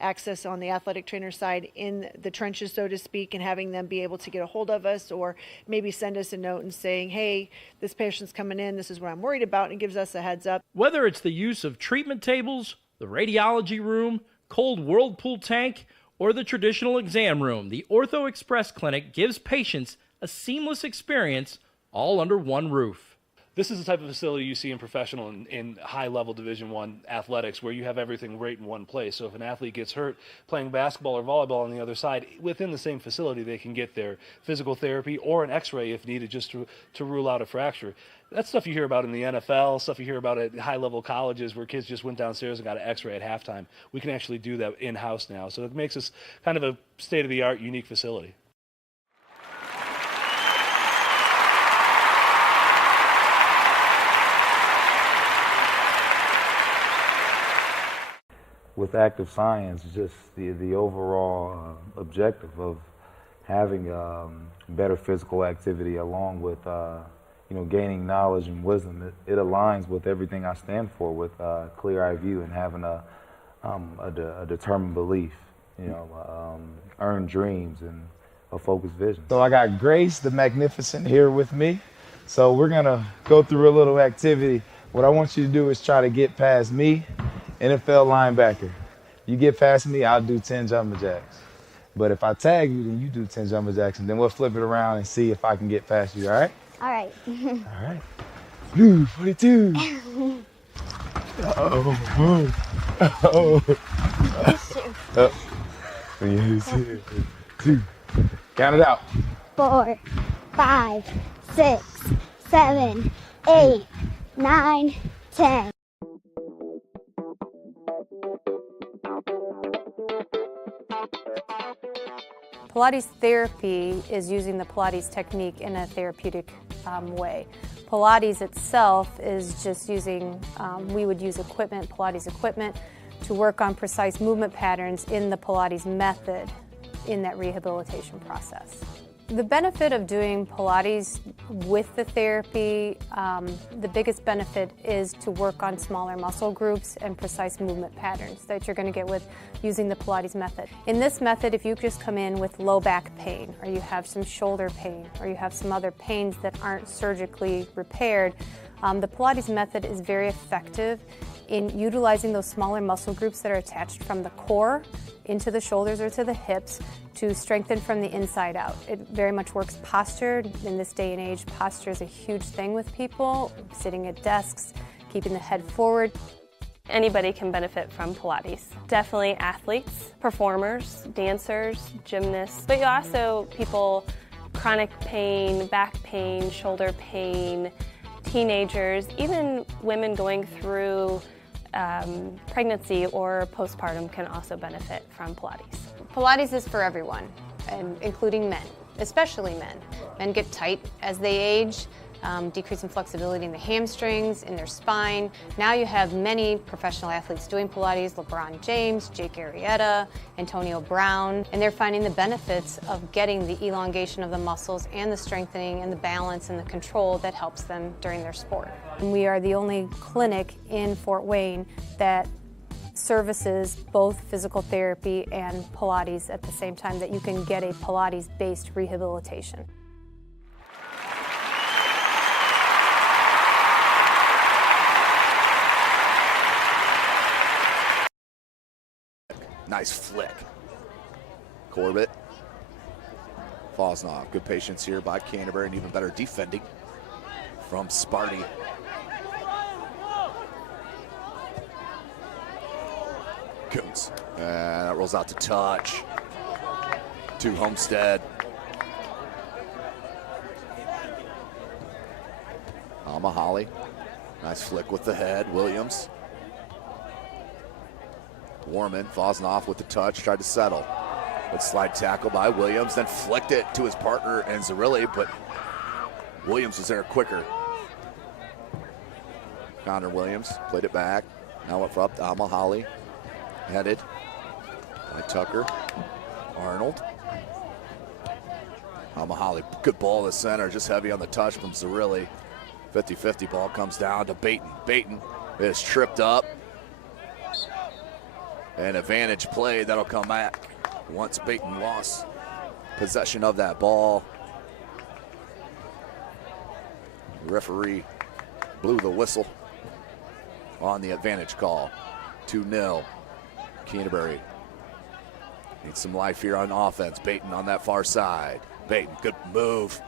access on the athletic trainer side in the trenches, so to speak, and having them be able to get a hold of us or maybe send us a note and saying, hey, this patient's coming in, this is what I'm worried about, and gives us a heads up. Whether it's the use of treatment tables, the radiology room, cold whirlpool tank, or the traditional exam room, the Ortho Express Clinic gives patients a seamless experience all under one roof. This is the type of facility you see in professional and high-level Division I athletics where you have everything right in one place. So if an athlete gets hurt playing basketball or volleyball on the other side, within the same facility they can get their physical therapy or an x-ray if needed just to rule out a fracture. That's stuff you hear about in the NFL, stuff you hear about at high-level colleges where kids just went downstairs and got an x-ray at halftime. We can actually do that in-house now. So it makes us kind of a state-of-the-art, unique facility. With active science, just the overall objective of having better physical activity along with gaining knowledge and wisdom, it aligns with everything I stand for with clear-eye view and having a determined belief, earned dreams and a focused vision. So I got Grace the Magnificent here with me. So we're gonna go through a little activity. What I want you to do is try to get past me, NFL linebacker. You get past me, I'll do 10 jumping jacks. But if I tag you, then you do 10 jumping jacks, and then we'll flip it around and see if I can get past you, all right? All right. All right. Blue 42. Oh. Yes, 2. Count it out. 4, 5, 6, 7, 8, 9, 10. Pilates therapy is using the Pilates technique in a therapeutic way. Pilates itself is just using, we would use equipment, Pilates equipment, to work on precise movement patterns in the Pilates method in that rehabilitation process. The benefit of doing Pilates with the therapy, the biggest benefit is to work on smaller muscle groups and precise movement patterns that you're going to get with using the Pilates method. In this method, if you just come in with low back pain, or you have some shoulder pain, or you have some other pains that aren't surgically repaired, the Pilates method is very effective in utilizing those smaller muscle groups that are attached from the core into the shoulders or to the hips to strengthen from the inside out. It very much works posture. In this day and age, posture is a huge thing with people, sitting at desks, keeping the head forward. Anybody can benefit from Pilates. Definitely athletes, performers, dancers, gymnasts, but also people, chronic pain, back pain, shoulder pain, teenagers, even women going through pregnancy or postpartum can also benefit from Pilates. Pilates is for everyone, and including men, especially men. Men get tight as they age, decreasing flexibility in the hamstrings, in their spine. Now you have many professional athletes doing Pilates, LeBron James, Jake Arrieta, Antonio Brown, and they're finding the benefits of getting the elongation of the muscles and the strengthening and the balance and the control that helps them during their sport. And we are the only clinic in Fort Wayne that services both physical therapy and Pilates at the same time, that you can get a Pilates-based rehabilitation. Nice flick. Corbett. Fosnoff. Good patience here by Canterbury, and even better defending from Sparty. Coons. And that rolls out to touch. To Homestead. Mahoney. Nice flick with the head. Williams. Warman, Fosnoff with the touch, tried to settle. Good slide tackle by Williams, then flicked it to his partner and Zarilli, but Williams was there quicker. Connor Williams played it back. Now up to Mahoney. Headed by Tucker. Arnold. Mahoney, good ball to the center, just heavy on the touch from Zarilli. 50-50 ball comes down to Baton. Baton is tripped up. An advantage play that'll come back once Baton lost possession of that ball. The referee blew the whistle on the advantage call. 2-0. Canterbury needs some life here on offense. Baton on that far side. Baton, good move.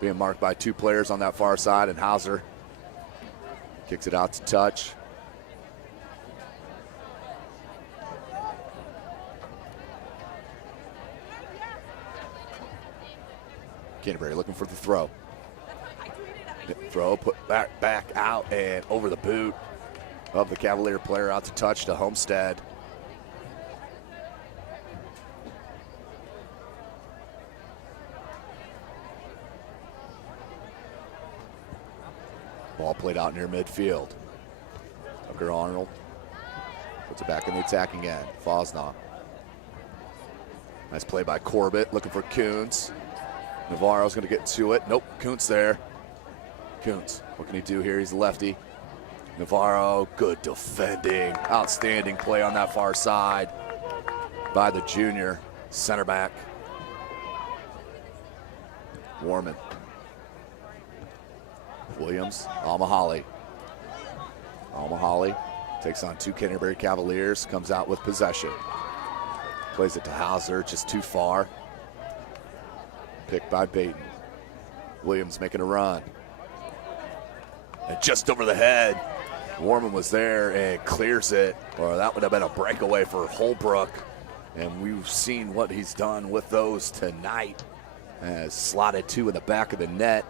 Being marked by two players on that far side, and Hauser kicks it out to touch. Canterbury looking for the throw. Throw, put back out and over the boot of the Cavalier player, out to touch to Homestead. Ball played out near midfield. Tucker Arnold puts it back in the attacking end. Fosnoff. Nice play by Corbett, looking for Coons. Navarro's going to get to it. Nope, Kuntz there. Kuntz, what can he do here? He's a lefty. Navarro, good defending. Outstanding play on that far side by the junior center back. Warman. Williams, Mahoney. Mahoney takes on 2 Canterbury Cavaliers, comes out with possession. Plays it to Hauser, just too far. Picked by Baton. Williams making a run. And just over the head, Warman was there and clears it. Or that would have been a breakaway for Holbrook. And we've seen what he's done with those tonight. Has slotted 2 in the back of the net.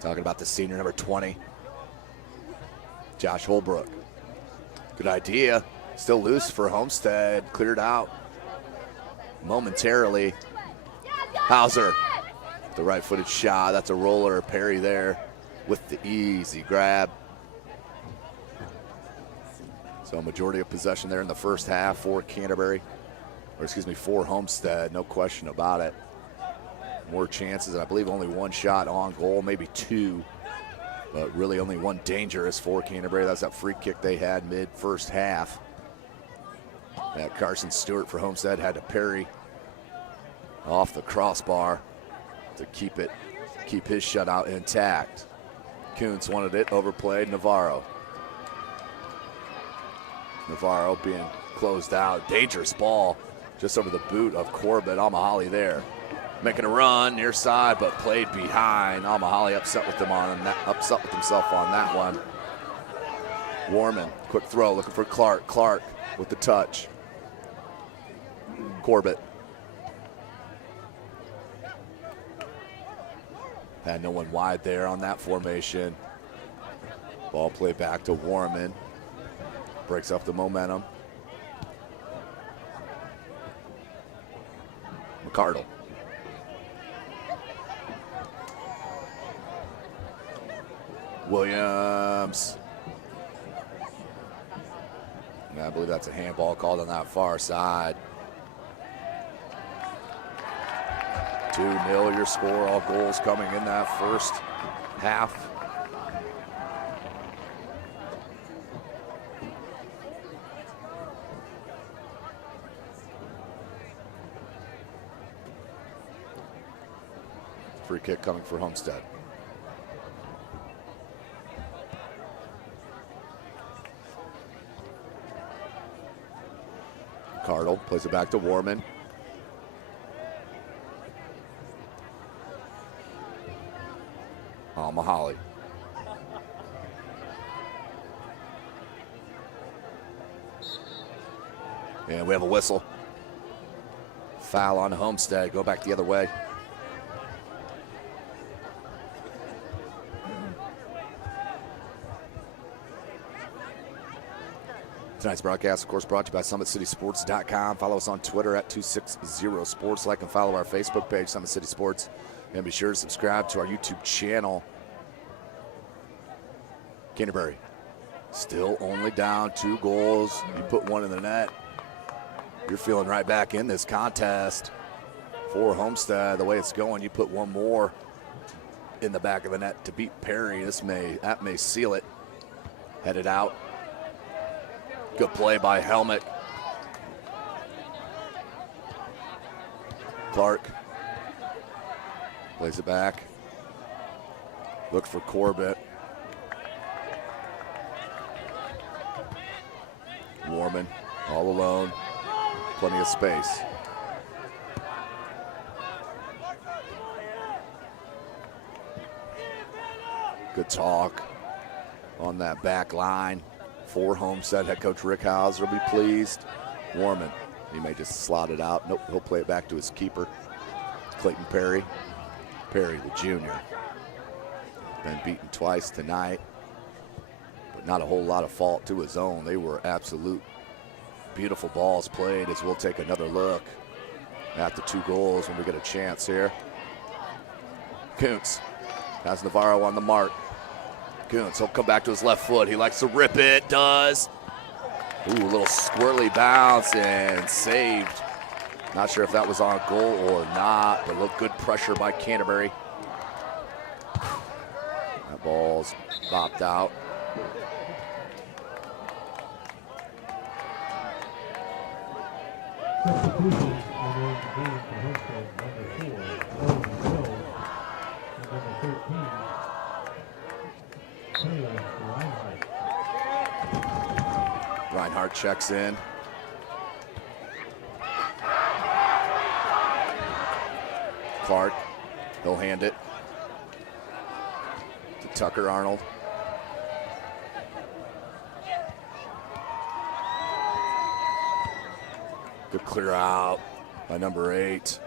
Talking about the senior, number 20, Josh Holbrook. Good idea. Still loose for Homestead. Cleared out momentarily. Hauser, the right-footed shot. That's a roller. Perry there with the easy grab. So majority of possession there in the first half for Canterbury. Or excuse me, for Homestead, no question about it. More chances, and I believe only 1 shot on goal, maybe 2. But really only 1 dangerous for Canterbury. That's that free kick they had mid-first half. That Carson Stewart for Homestead had to parry off the crossbar to keep his shutout intact. Kuntz wanted it, overplayed Navarro. Navarro being closed out. Dangerous ball just over the boot of Corbett. Mahoney there. Making a run near side, but played behind. Mahoney upset with himself on that one. Warman, quick throw, looking for Clark. Clark with the touch. Corbett. Had no one wide there on that formation. Ball played back to Warman. Breaks up the momentum. McCardle. Williams. And I believe that's a handball called on that far side. 2-0 your score. All goals coming in that first half. Free kick coming for Homestead. Cardle plays it back to Warman. Mahoney. And we have a whistle. Foul on Homestead. Go back the other way. Tonight's broadcast, of course, brought to you by SummitCitySports.com. Follow us on Twitter at 260sports. Like and follow our Facebook page, Summit City Sports. And be sure to subscribe to our YouTube channel. Canterbury still only down 2 goals. You put 1 in the net, you're feeling right back in this contest. For Homestead, the way it's going, you put 1 more in the back of the net to beat Perry. That may seal it. Headed out. Good play by Helmet. Clark plays it back. Look for Corbett. Warman all alone. Plenty of space. Good talk on that back line. For Homestead, head coach Rick Hauser will be pleased. Warman, he may just slot it out. Nope, he'll play it back to his keeper, Clayton Perry. Perry, the junior. Been beaten twice tonight, but not a whole lot of fault to his own. They were absolute beautiful balls played, as we'll take another look at the 2 goals when we get a chance here. Kuntz has Navarro on the mark. Kuntz, he'll come back to his left foot. He likes to rip it, does. Ooh, a little squirrely bounce and saved. Not sure if that was on goal or not, but look, good pressure by Canterbury. That ball's bopped out. Substitutions in the game for Homestead, number 4, Owen Hill, 13. Taylor Reinhardt. Reinhardt checks in. Clark, he'll hand it to Tucker Arnold. Good clear out by number 8,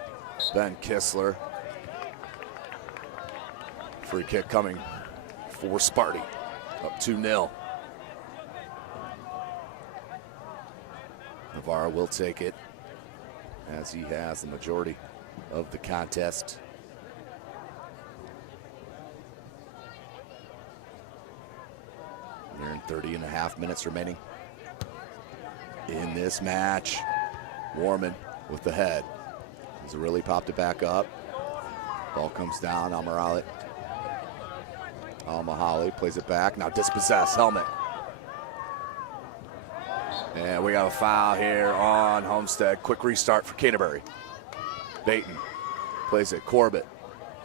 Ben Kistler. Free kick coming for Sparty, up 2-0. Navarro will take it, as he has the majority of the contest. Nearing 30.5 minutes remaining in this match. Warman with the head. He's really popped it back up. Ball comes down. Al-Mahali plays it back. Now dispossessed. Helmet. And we got a foul here on Homestead. Quick restart for Canterbury. Baton plays it. Corbett.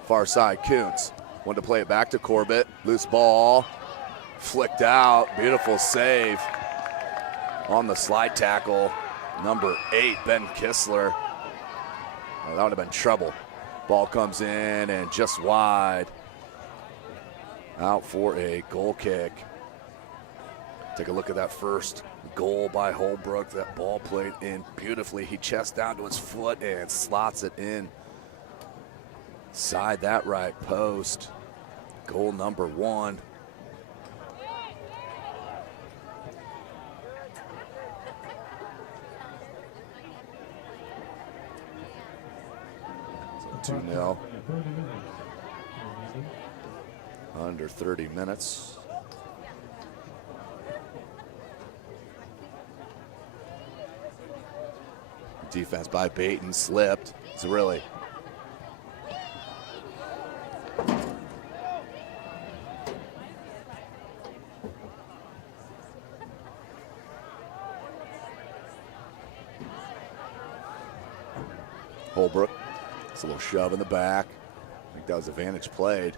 Far side. Kuntz. Wanted to play it back to Corbett. Loose ball. Flicked out. Beautiful save on the slide tackle. Number 8, Ben Kistler. Well, that would have been trouble. Ball comes in and just wide. Out for a goal kick. Take a look at that first goal by Holbrook. That ball played in beautifully. He chests down to his foot and slots it in. Side that right post. Goal number 1. So 2-0. Under 30 minutes. Defense by Baton slipped. Zerilli. Holbrook. It's a little shove in the back. I think that was advantage played.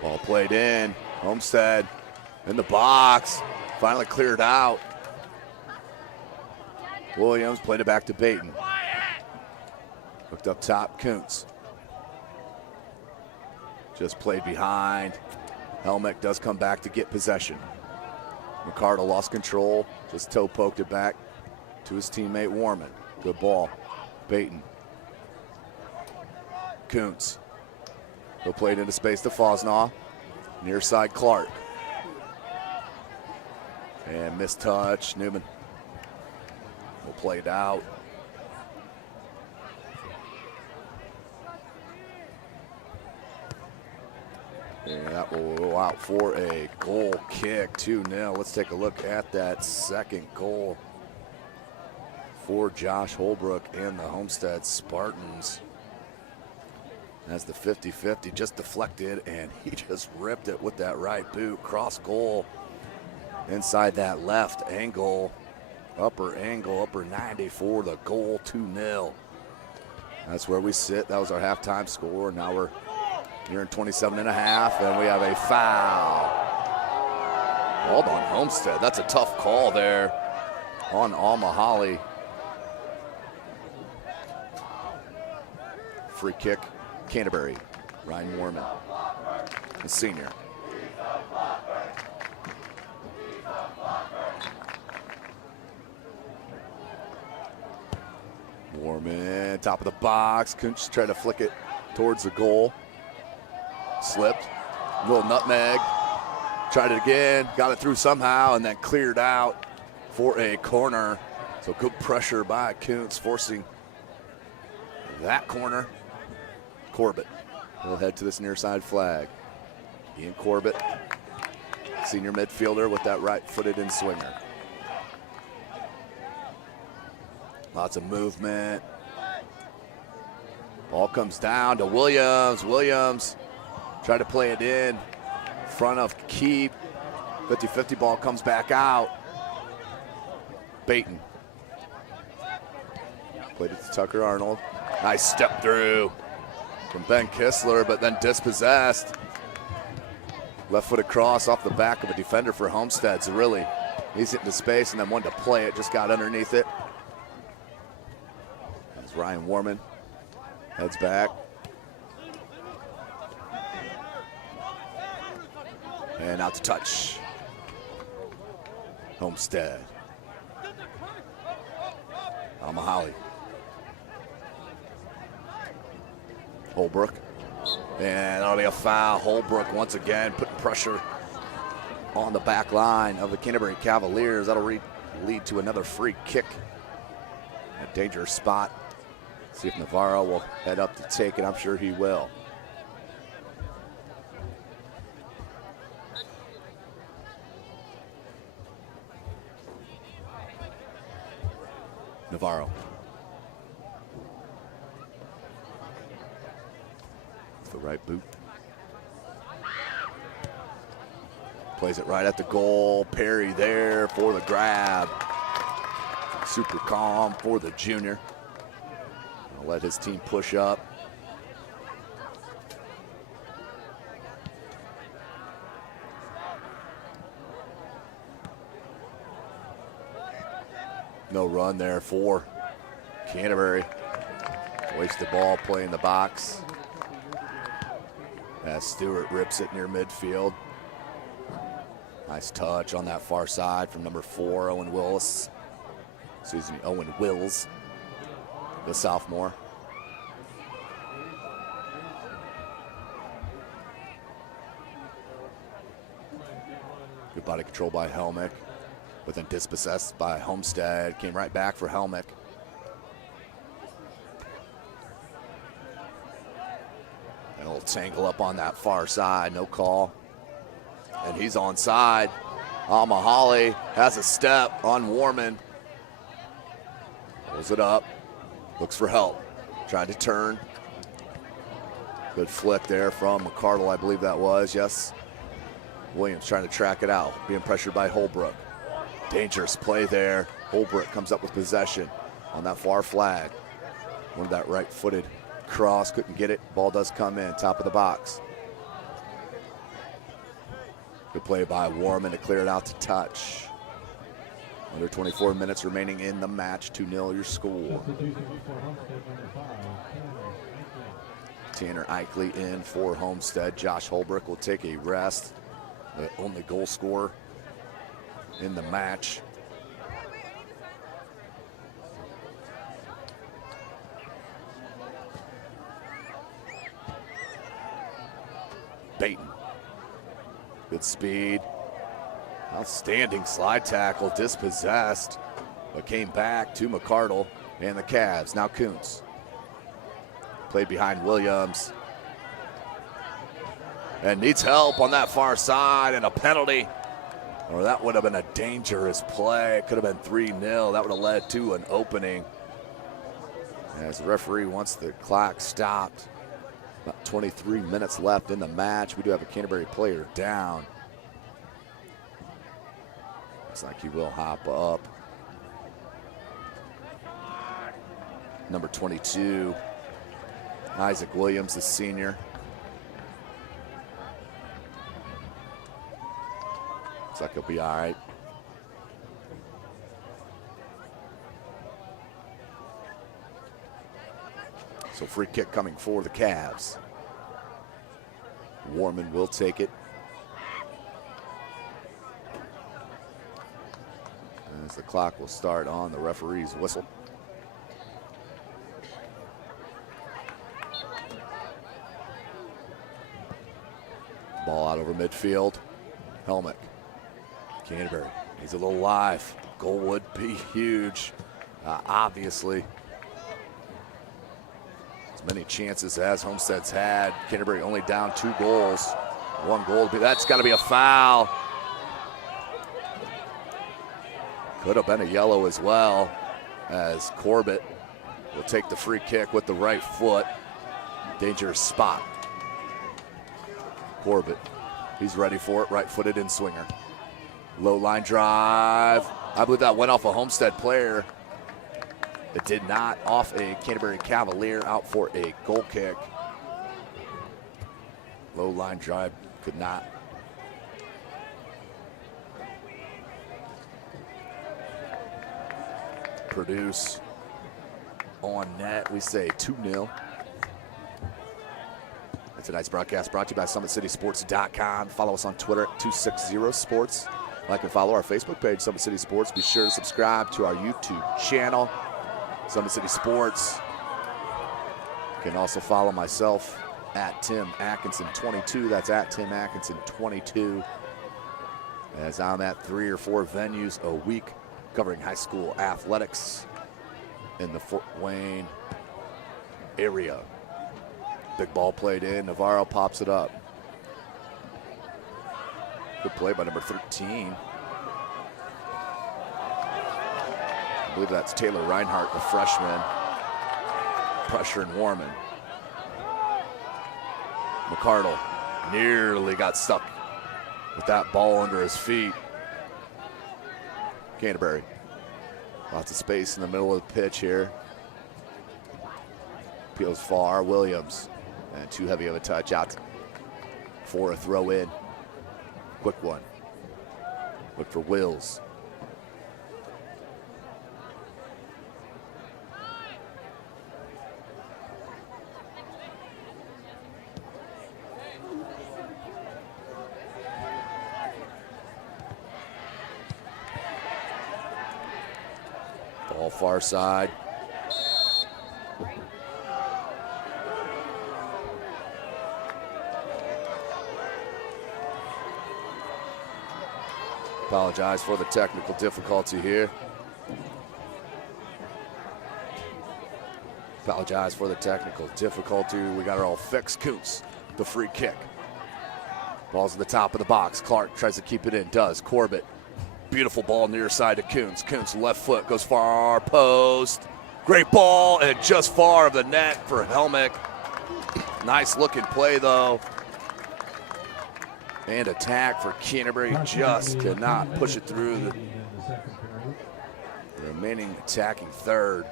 Ball played in. Homestead in the box. Finally cleared out. Williams played it back to Baton. Hooked up top, Kuntz. Just played behind. Helmick does come back to get possession. McCardle lost control. Just toe poked it back to his teammate Warman. Good ball. Baton. Kuntz. He'll play it into space to Fosnaugh. Near side Clark. And missed touch. Newman will play it out. And that will go out for a goal kick. 2-0. Let's take a look at that second goal for Josh Holbrook and the Homestead Spartans. As the 50-50 just deflected, and he just ripped it with that right boot. Cross goal inside that left angle, upper 90 for the goal. 2-0. That's where we sit. That was our halftime score. Now we're nearing 27.5, and we have a foul. Called on Homestead. That's a tough call there on Al-Mahali. Free kick. Canterbury, Ryan Warman, the senior. Warman, top of the box. Kuntz tried to flick it towards the goal. Slipped. Little nutmeg. Tried it again. Got it through somehow and then cleared out for a corner. So good pressure by Kuntz, forcing that corner. Corbett will head to this near side flag. Ian Corbett, senior midfielder with that right-footed in-swinger. Lots of movement. Ball comes down to Williams. Williams tried to play it in front of Keep. 50-50 ball comes back out. Baton. Played it to Tucker Arnold. Nice step through from Ben Kistler, but then dispossessed. Left-footed cross off the back of a defender for Homestead. Zerilli, he's into space and then wanted to play it, just got underneath it. As Ryan Warman heads back. And out to touch. Homestead. Mahoney. Holbrook. And that'll be a foul. Holbrook once again putting pressure on the back line of the Canterbury Cavaliers. That'll lead to another free kick. A dangerous spot. See if Navarro will head up to take it. I'm sure he will. Navarro. The right boot. Plays it right at the goal. Perry there for the grab. Super calm for the junior. I'll let his team push up. No run there for Canterbury. Wasted ball, play in the box. As Stewart rips it near midfield. Nice touch on that far side from number 4, Owen Wills, the sophomore. Good body control by Helmick. But then dispossessed by Homestead. Came right back for Helmick. And a little tangle up on that far side, no call. And he's onside. Mahoney has a step on Warman. Pulls it up, looks for help. Tried to turn. Good flick there from McCardle, I believe that was, yes. Williams trying to track it out, being pressured by Holbrook. Dangerous play there. Holbrook comes up with possession on that far flag. Wanted that right-footed cross, couldn't get it. Ball does come in, top of the box. Good play by Warman to clear it out to touch. Under 24 minutes remaining in the match, 2-0 your score. Tanner Eichley in for Homestead. Josh Holbrook will take a rest. The only goal scorer in the match. Baton. Good speed. Outstanding slide tackle, dispossessed, but came back to McCardle and the Cavs. Now Kuntz. Played behind Williams. And needs help on that far side, and a penalty. Or that would have been a dangerous play. It could have been 3-0. That would have led to an opening. As the referee wants the clock stopped. About 23 minutes left in the match. We do have a Canterbury player down. Looks like he will hop up. Number 22, Isaac Williams, the senior. Looks like he'll be all right. So free kick coming for the Cavs. Warman will take it. As the clock will start on the referee's whistle. Ball out over midfield. Helmick. Canterbury needs a little life. Goal would be huge, obviously. As many chances as Homestead's had. Canterbury only down 2 goals. 1 goal. That's got to be a foul. Could have been a yellow as well, as Corbett will take the free kick with the right foot. Dangerous spot. Corbett, he's ready for it, right-footed in swinger. Low line drive. I believe that went off a Homestead player. It did not, off a Canterbury Cavalier, out for a goal kick. Low line drive, could not. Produce on net. We say 2-0. And tonight's broadcast brought to you by SummitCitySports.com. Follow us on Twitter at 260sports. Like and follow our Facebook page, Summit City Sports. Be sure to subscribe to our YouTube channel, Summit City Sports. You can also follow myself at Tim Atkinson22. That's at Tim Atkinson22. As I'm at 3 or 4 venues a week covering high school athletics in the Fort Wayne area. Big ball played in. Navarro pops it up. Good play by number 13. I believe that's Taylor Reinhardt, the freshman. Pressure and Warman. McCardle nearly got stuck with that ball under his feet. Canterbury. Lots of space in the middle of the pitch here. Peels far. Williams. And too heavy of a touch out for a throw in. Quick one. Look for Wills. Ball far side. Apologize for the technical difficulty here. Apologize for the technical difficulty. We got it all fixed. Kuntz, the free kick. Ball's at the top of the box. Clark tries to keep it in. Does. Corbett. Beautiful ball near side to Kuntz. Kuntz left foot goes far post. Great ball and just far of the net for Helmick. Nice looking play though. And attack for Canterbury, just could not push it through the remaining attacking third.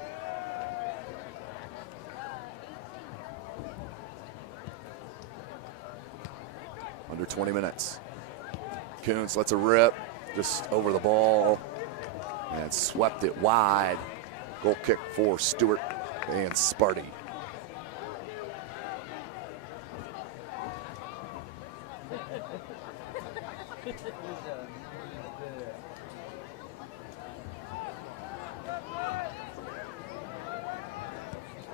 Under 20 minutes. Kuntz lets it rip, just over the ball, and swept it wide. Goal kick for Stewart and Sparty.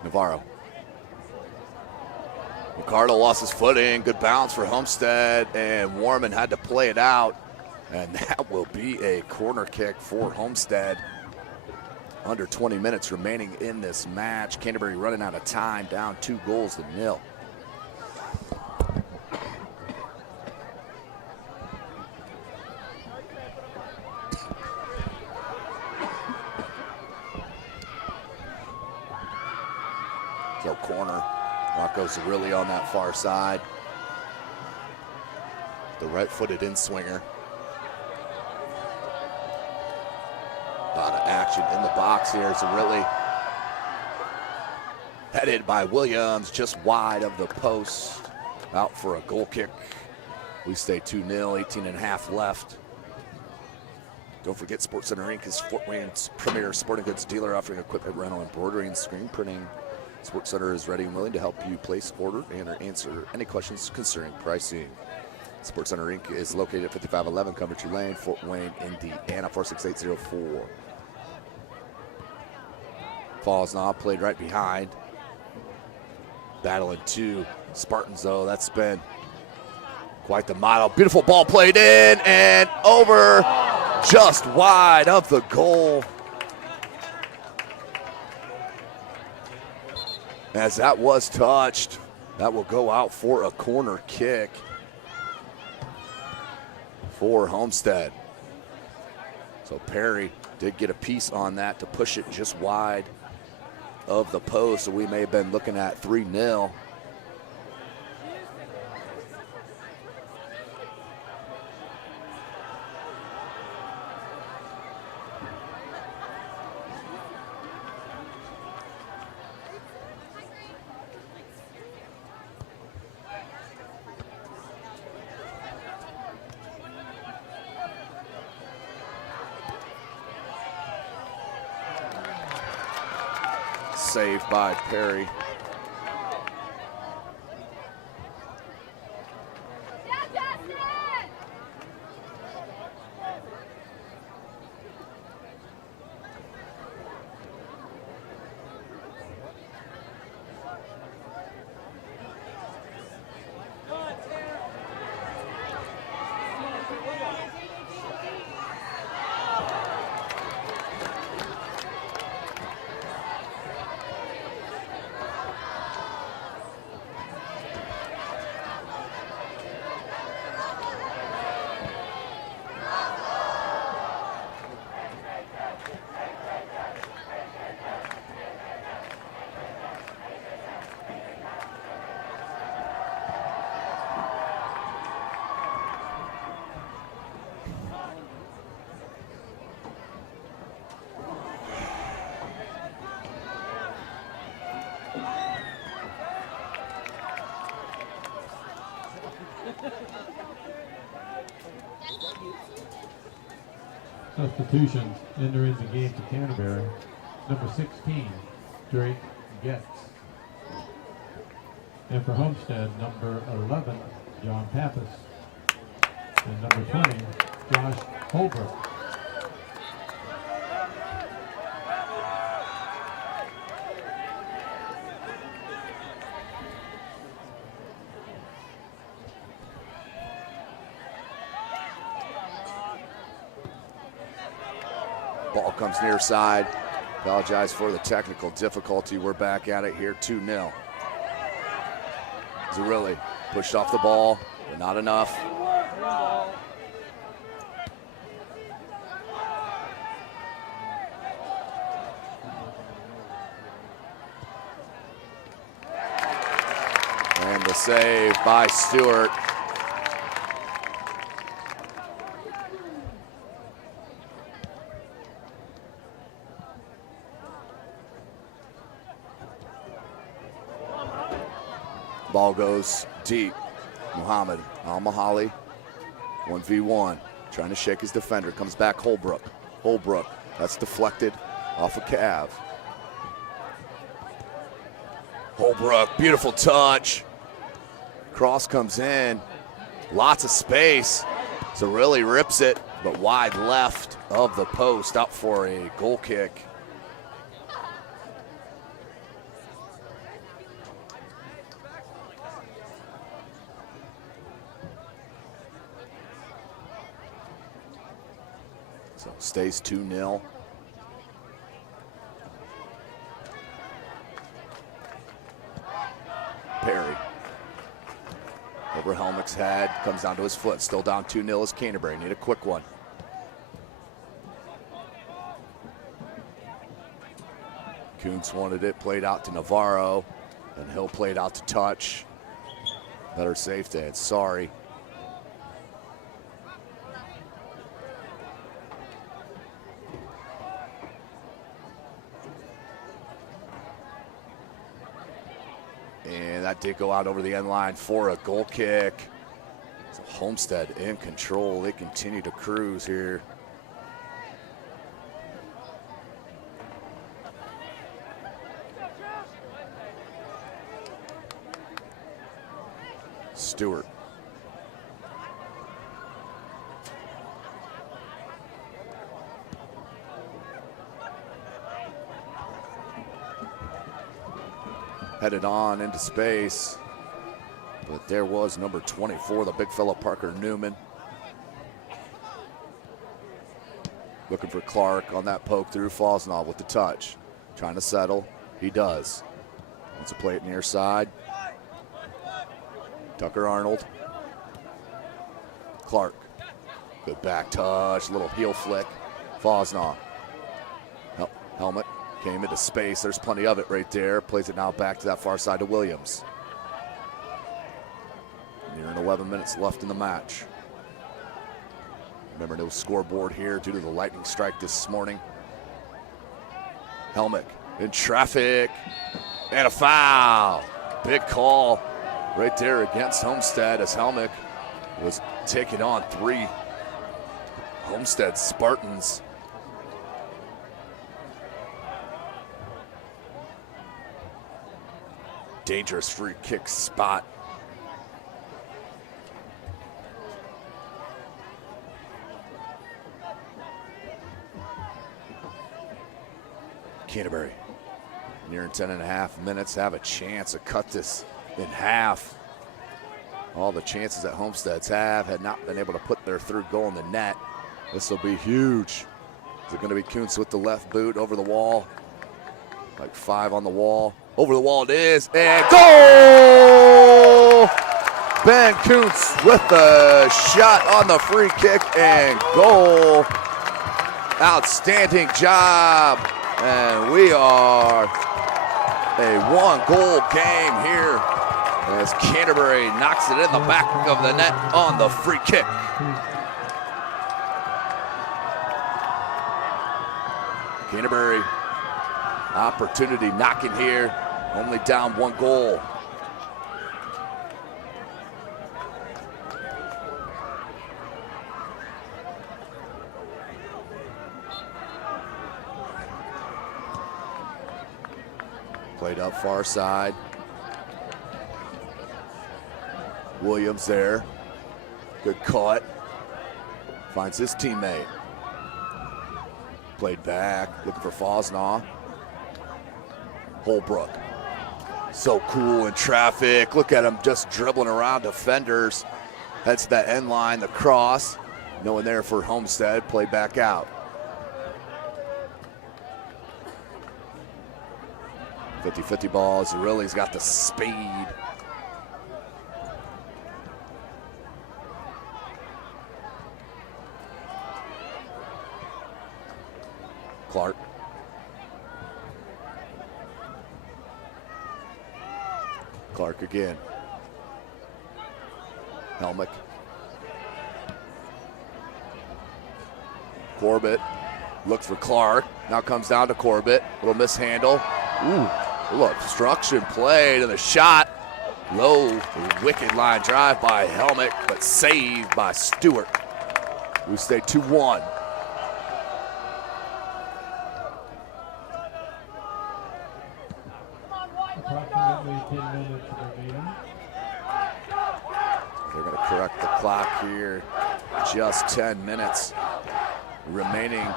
Navarro. McCardle lost his footing. Good bounce for Homestead, and Warman had to play it out. And that will be a corner kick for Homestead. Under 20 minutes remaining in this match. Canterbury running out of time, down 2-0. So corner. Rocco's really on that far side. The right-footed in-swinger. A lot of action in the box here. It's really headed by Williams, just wide of the post. Out for a goal kick. We stay 2-0, 18 and a half left. Don't forget, Sports Center Inc. is Fort Wayne's premier sporting goods dealer, offering equipment rental, embroidery, and screen printing. Sports Center is ready and willing to help you place order and or answer any questions concerning pricing. Sports Center Inc. is located at 5511 Coventry Lane, Fort Wayne, Indiana, 46804. Falls now, played right behind. Battling 2 Spartans, though. That's been quite the model. Beautiful ball played in and over, just wide of the goal. As that was touched, that will go out for a corner kick for Homestead. So Perry did get a piece on that to push it just wide of the post, so we may have been looking at 3-0. save by Perry. Substitutions entering the game for Canterbury. Number 16, Drake Getz. And for Homestead, number 11, John Pappas. And number 20, Josh Holbrook. Ball comes near side. Apologize for the technical difficulty. We're back at it here, 2-0. Zerilli pushed off the ball, but not enough. And the save by Stewart. Ball goes deep. Muhammad Al-Mahali, 1v1, trying to shake his defender. Comes back Holbrook. Holbrook, that's deflected off a Cav. Holbrook, beautiful touch. Cross comes in, lots of space. Zerilli rips it, but wide left of the post, out for a goal kick. So stays 2-0. Perry. Over Helmick's head, comes down to his foot. Still down 2-0 as Canterbury. Need a quick one. Kuntz wanted it, played out to Navarro, and Hill played out to touch. Better safe to it, sorry. And that did go out over the end line for a goal kick. So Homestead in control. They continue to cruise here. Stewart. Headed on into space, but there was number 24, the big fella Parker Newman. Looking for Clark on that poke through. Fosnaw with the touch. Trying to settle. He does. Wants to play it near side. Tucker Arnold. Clark. Good back touch. Little heel flick. Fosnaw. Helmet. Came into space. There's plenty of it right there. Plays it now back to that far side to Williams. Nearing 11 minutes left in the match. Remember, no scoreboard here due to the lightning strike this morning. Helmick in traffic. And a foul. Big call right there against Homestead as Helmick was taking on 3 Homestead Spartans. dangerous free kick spot. Canterbury, near 10.5 minutes, have a chance to cut this in half. All the chances that Homestead's had not been able to put their third goal in the net. This will be huge. Is it going to be Kuntz with the left boot over the wall? Like 5 on the wall. Over the wall it is, and goal! Ben Kuntz with the shot on the free kick and goal. Outstanding job. And we are a 1-goal game here as Canterbury knocks it in the back of the net on the free kick. Canterbury, opportunity knocking here, only down 1 goal. Played up far side. Williams there. Good cut. Finds his teammate. Played back, looking for Fosnaw. Holbrook. So cool in traffic. Look at him just dribbling around defenders. Heads to that end line, the cross. No one there for Homestead. Played back out. 50-50 ball. Zerilli's got the speed. Clark. Clark again. Helmick. Corbett looks for Clark. Now comes down to Corbett. Little mishandle. Ooh, little obstruction played and a shot. Low, wicked line drive by Helmick, but saved by Stewart. We stay 2-1. Approximately 10 minutes remaining. They're going to correct the clock here. Just 10 minutes remaining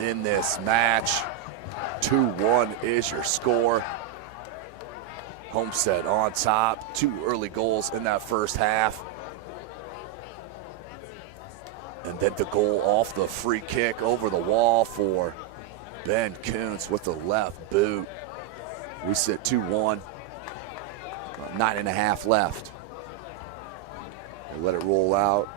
in this match. 2-1 is your score. Homestead on top. 2 early goals in that first half. And then the goal off the free kick over the wall for Ben Kuntz with the left boot. We sit 2-1. 9.5 left. We'll let it roll out.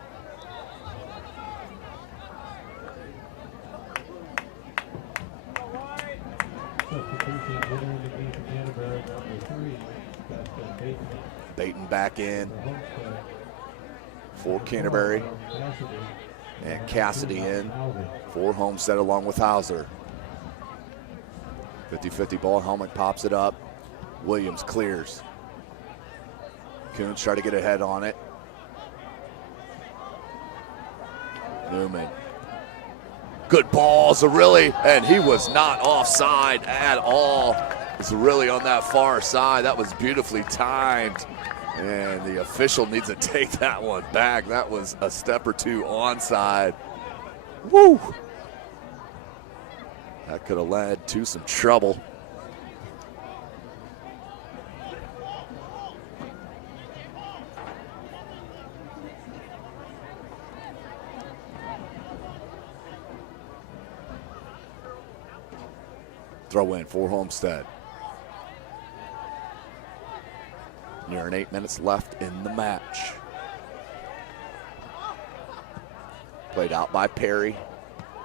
Substitution entering the game for Canterbury, number 3. That's been Baton back in for Canterbury. And Cassidy in for Homestead along with Hauser. 50-50 ball. Helmick pops it up. Williams clears. Kuntz try to get ahead on it. Newman. Good ball, Zerilli, and he was not offside at all. Zerilli on that far side. That was beautifully timed. And the official needs to take that one back. That was a step or two onside. Woo! That could have led to some trouble. Throw in for Homestead. Near 8 minutes left in the match. Played out by Perry.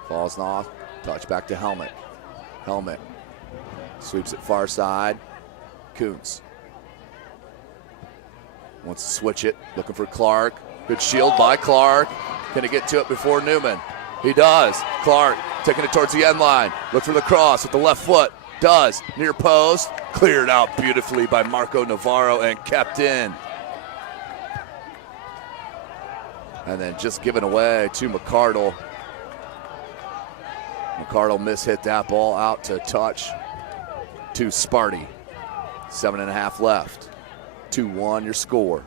Falls off. Touch back to Helmick. Helmick sweeps it far side. Kuntz wants to switch it. Looking for Clark. Good shield by Clark. Can he get to it before Newman? He does. Clark taking it towards the end line. Look for the cross with the left foot. Does. Near post. Cleared out beautifully by Marco Navarro and kept in. And then just given away to McCardle. McCardle mishit that ball out to touch to Sparty. 7.5 left. 2-1 your score.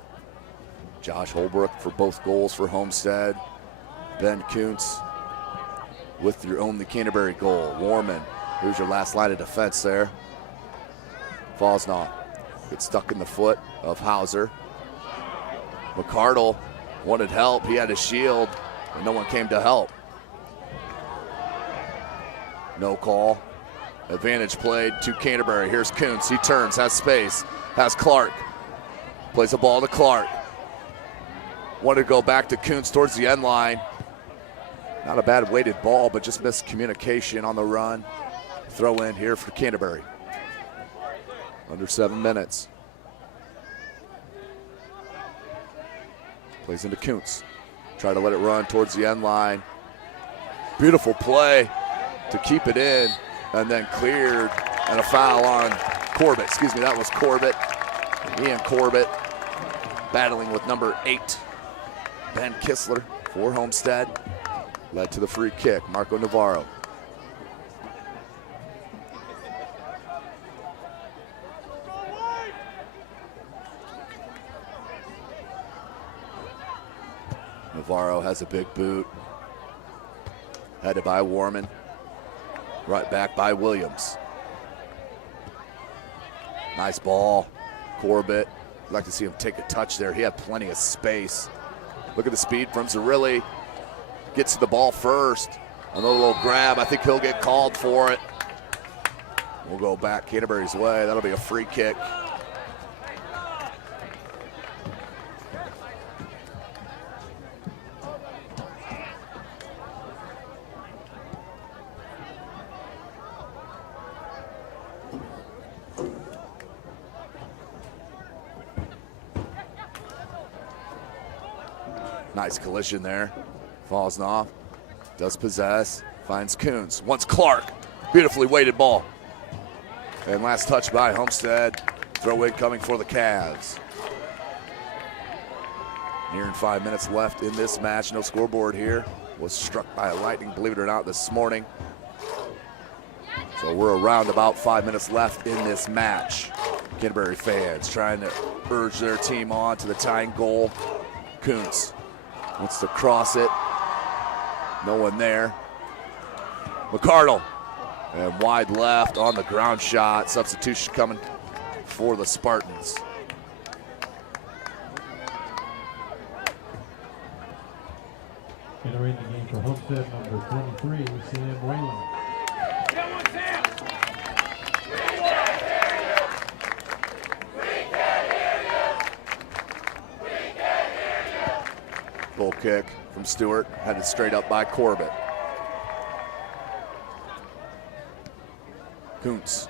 Josh Holbrook for both goals for Homestead. Ben Kuntz with your only Canterbury goal. Warman, here's your last line of defense there. Fosnoff gets stuck in the foot of Hauser. McCardle wanted help. He had a shield, and no one came to help. No call. Advantage played to Canterbury. Here's Kuntz. He turns, has space, has Clark. Plays the ball to Clark. Wanted to go back to Kuntz towards the end line. Not a bad weighted ball, but just missed communication on the run. Throw in here for Canterbury. Under 7 minutes. Plays into Kuntz. Try to let it run towards the end line. Beautiful play to keep it in, and then cleared, and a foul on Corbett. Excuse me, that was Corbett. Ian Corbett battling with number 8, Ben Kistler for Homestead. Led to the free kick, Marco Navarro. Navarro has a big boot. Headed by Warman. Right back by Williams. Nice ball. Corbett. I'd like to see him take a touch there. He had plenty of space. Look at the speed from Zerilli. Gets to the ball first. Another little grab. I think he'll get called for it. We'll go back Canterbury's way. That'll be a free kick. Nice collision there. Fosnoff does possess, finds Kuntz, wants Clark. Beautifully weighted ball. And last touch by Homestead. Throw in coming for the Cavs. Nearing 5 minutes left in this match. No scoreboard here. Was struck by lightning, believe it or not, this morning. So we're around about 5 minutes left in this match. Canterbury fans trying to urge their team on to the tying goal. Kuntz wants to cross it. No one there. McCardle. And wide left on the ground shot. Substitution coming for the Spartans. Entering the game for Homestead, number 23, Sam Whalen. Goal kick from Stewart, headed straight up by Corbett. Kuntz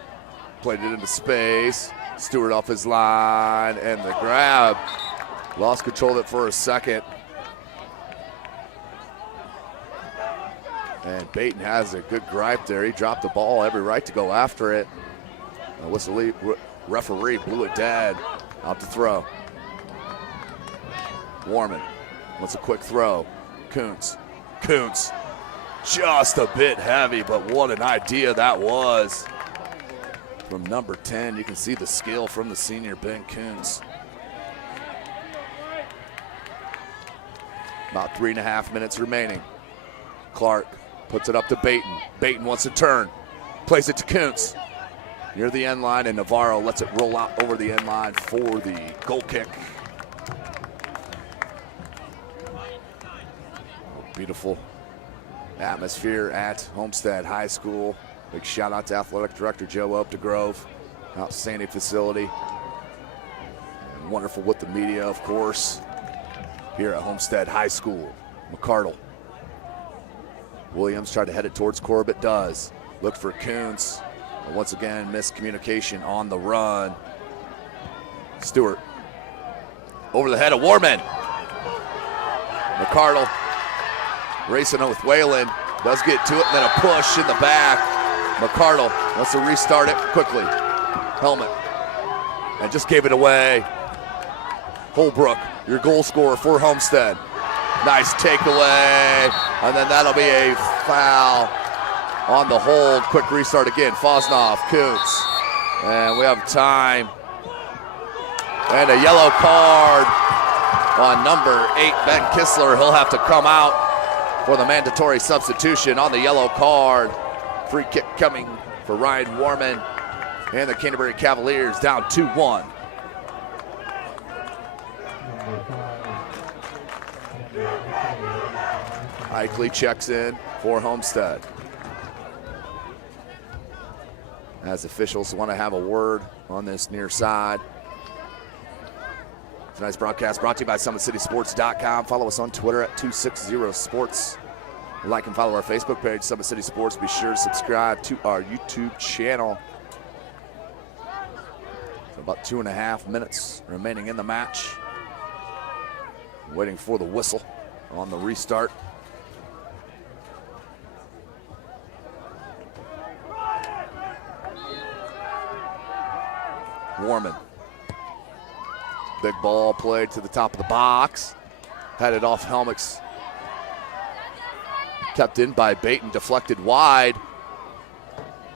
played it into space. Stewart off his line, and the grab. Lost control of it for a second. And Baton has a good gripe there. He dropped the ball, every right to go after it. Referee blew it dead. Out to throw. Warman wants a quick throw. Kuntz. Kuntz. Just a bit heavy, but what an idea that was. From number 10, you can see the skill from the senior Ben Kuntz. About 3.5 minutes remaining. Clark puts it up to Baton. Baton wants to turn. Plays it to Kuntz. Near the end line, and Navarro lets it roll out over the end line for the goal kick. Beautiful atmosphere at Homestead High School. Big shout out to Athletic Director Joe Opdegrove. Outstanding facility. And wonderful with the media, of course, here at Homestead High School. McCardle. Williams tried to head it towards Corbett, does. Look for Kuntz. And once again, miscommunication on the run. Stewart. Over the head of Warman. McCardle racing with Whalen. Does get to it, and then a push in the back. McCardle wants to restart it quickly. Helmet. And just gave it away. Holbrook, your goal scorer for Homestead. Nice takeaway. And then that'll be a foul on the hold. Quick restart again. Fosnoff, Kuntz. And we have time And a yellow card on number 8, Ben Kistler. He'll have to come out for the mandatory substitution on the yellow card. Free kick coming for Ryan Warman and the Canterbury Cavaliers, down 2-1. Eichley checks in for Homestead. As officials want to have a word on this near side. Tonight's broadcast brought to you by SummitCitySports.com. Follow us on Twitter at 260sports. Like and follow our Facebook page, Summit City Sports. Be sure to subscribe to our YouTube channel. So about 2.5 minutes remaining in the match. Waiting for the whistle on the restart. Warman. Big ball played to the top of the box. Had it off helmets. Kept in by Baton, deflected wide.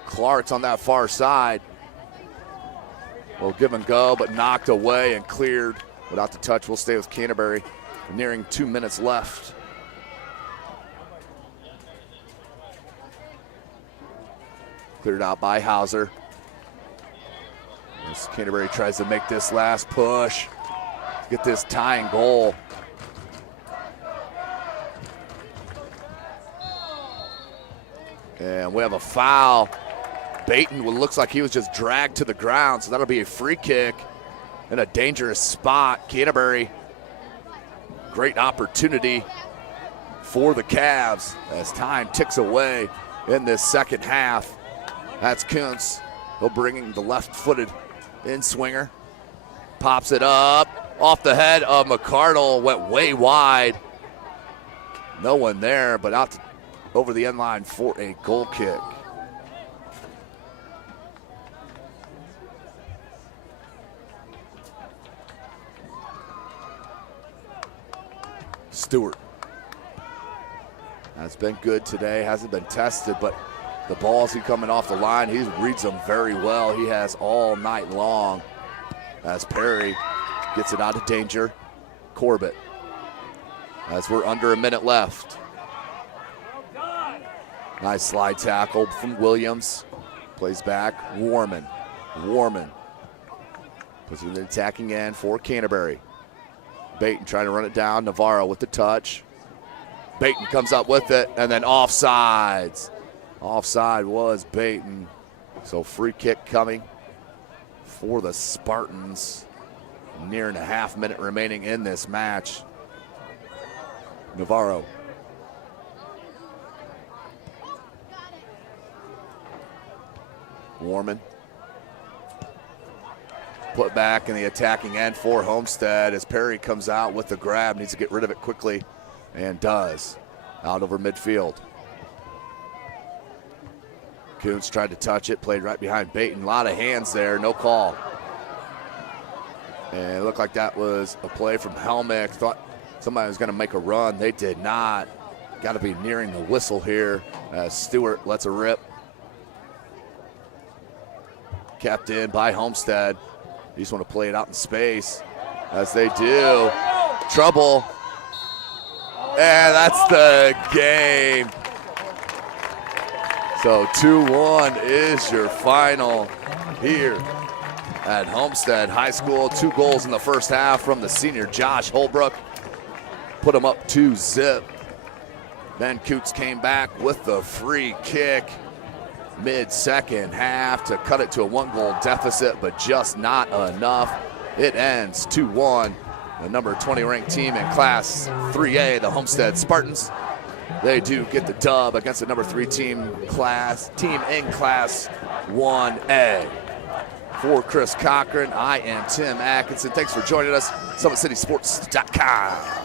Clark's on that far side. Will give and go, but knocked away and cleared without the touch. We'll stay with Canterbury. Nearing 2 minutes left. Cleared out by Hauser. As Canterbury tries to make this last push. Get this tying goal. And we have a foul. Baton looks like he was just dragged to the ground, so that'll be a free kick in a dangerous spot. Canterbury, great opportunity for the Cavs as time ticks away in this second half. That's Kuntz. He'll bring the left-footed in-swinger. Pops it up off the head of McCardle. Went way wide. No one there, but out over the end line for a goal kick. Stewart has been good today, hasn't been tested, but the balls he coming off the line, he reads them very well. He has all night long as Perry gets it out of danger. Corbett, as we're under a minute left. Nice slide tackle from Williams. Plays back, Warman. Warman puts it in the attacking end for Canterbury. Baton trying to run it down. Navarro with the touch. Baton comes up with it, and then offsides. Offside was Baton. So free kick coming for the Spartans. Near and a half minute remaining in this match. Navarro. Warman. Put back in the attacking end for Homestead as Perry comes out with the grab. Needs to get rid of it quickly, and does. Out over midfield. Kuntz tried to touch it, played right behind Baton. A lot of hands there, no call. And it looked like that was a play from Helmick. Thought somebody was going to make a run. They did not. Got to be nearing the whistle here as Stewart lets a rip. Kept in by Homestead. They just want to play it out in space, as they do. Trouble. And that's the game. So 2-1 is your final here at Homestead High School. 2 goals in the first half from the senior Josh Holbrook. Put him up 2-0. Then Coots came back with the free kick mid-second half to cut it to a 1-goal deficit, but just not enough. It ends 2-1. The number 20 ranked team in Class 3A, the Homestead Spartans, they do get the dub against the number 3 team in Class 1A. For Chris Cochran, I am Tim Atkinson. Thanks for joining us. SummitCitySports.com.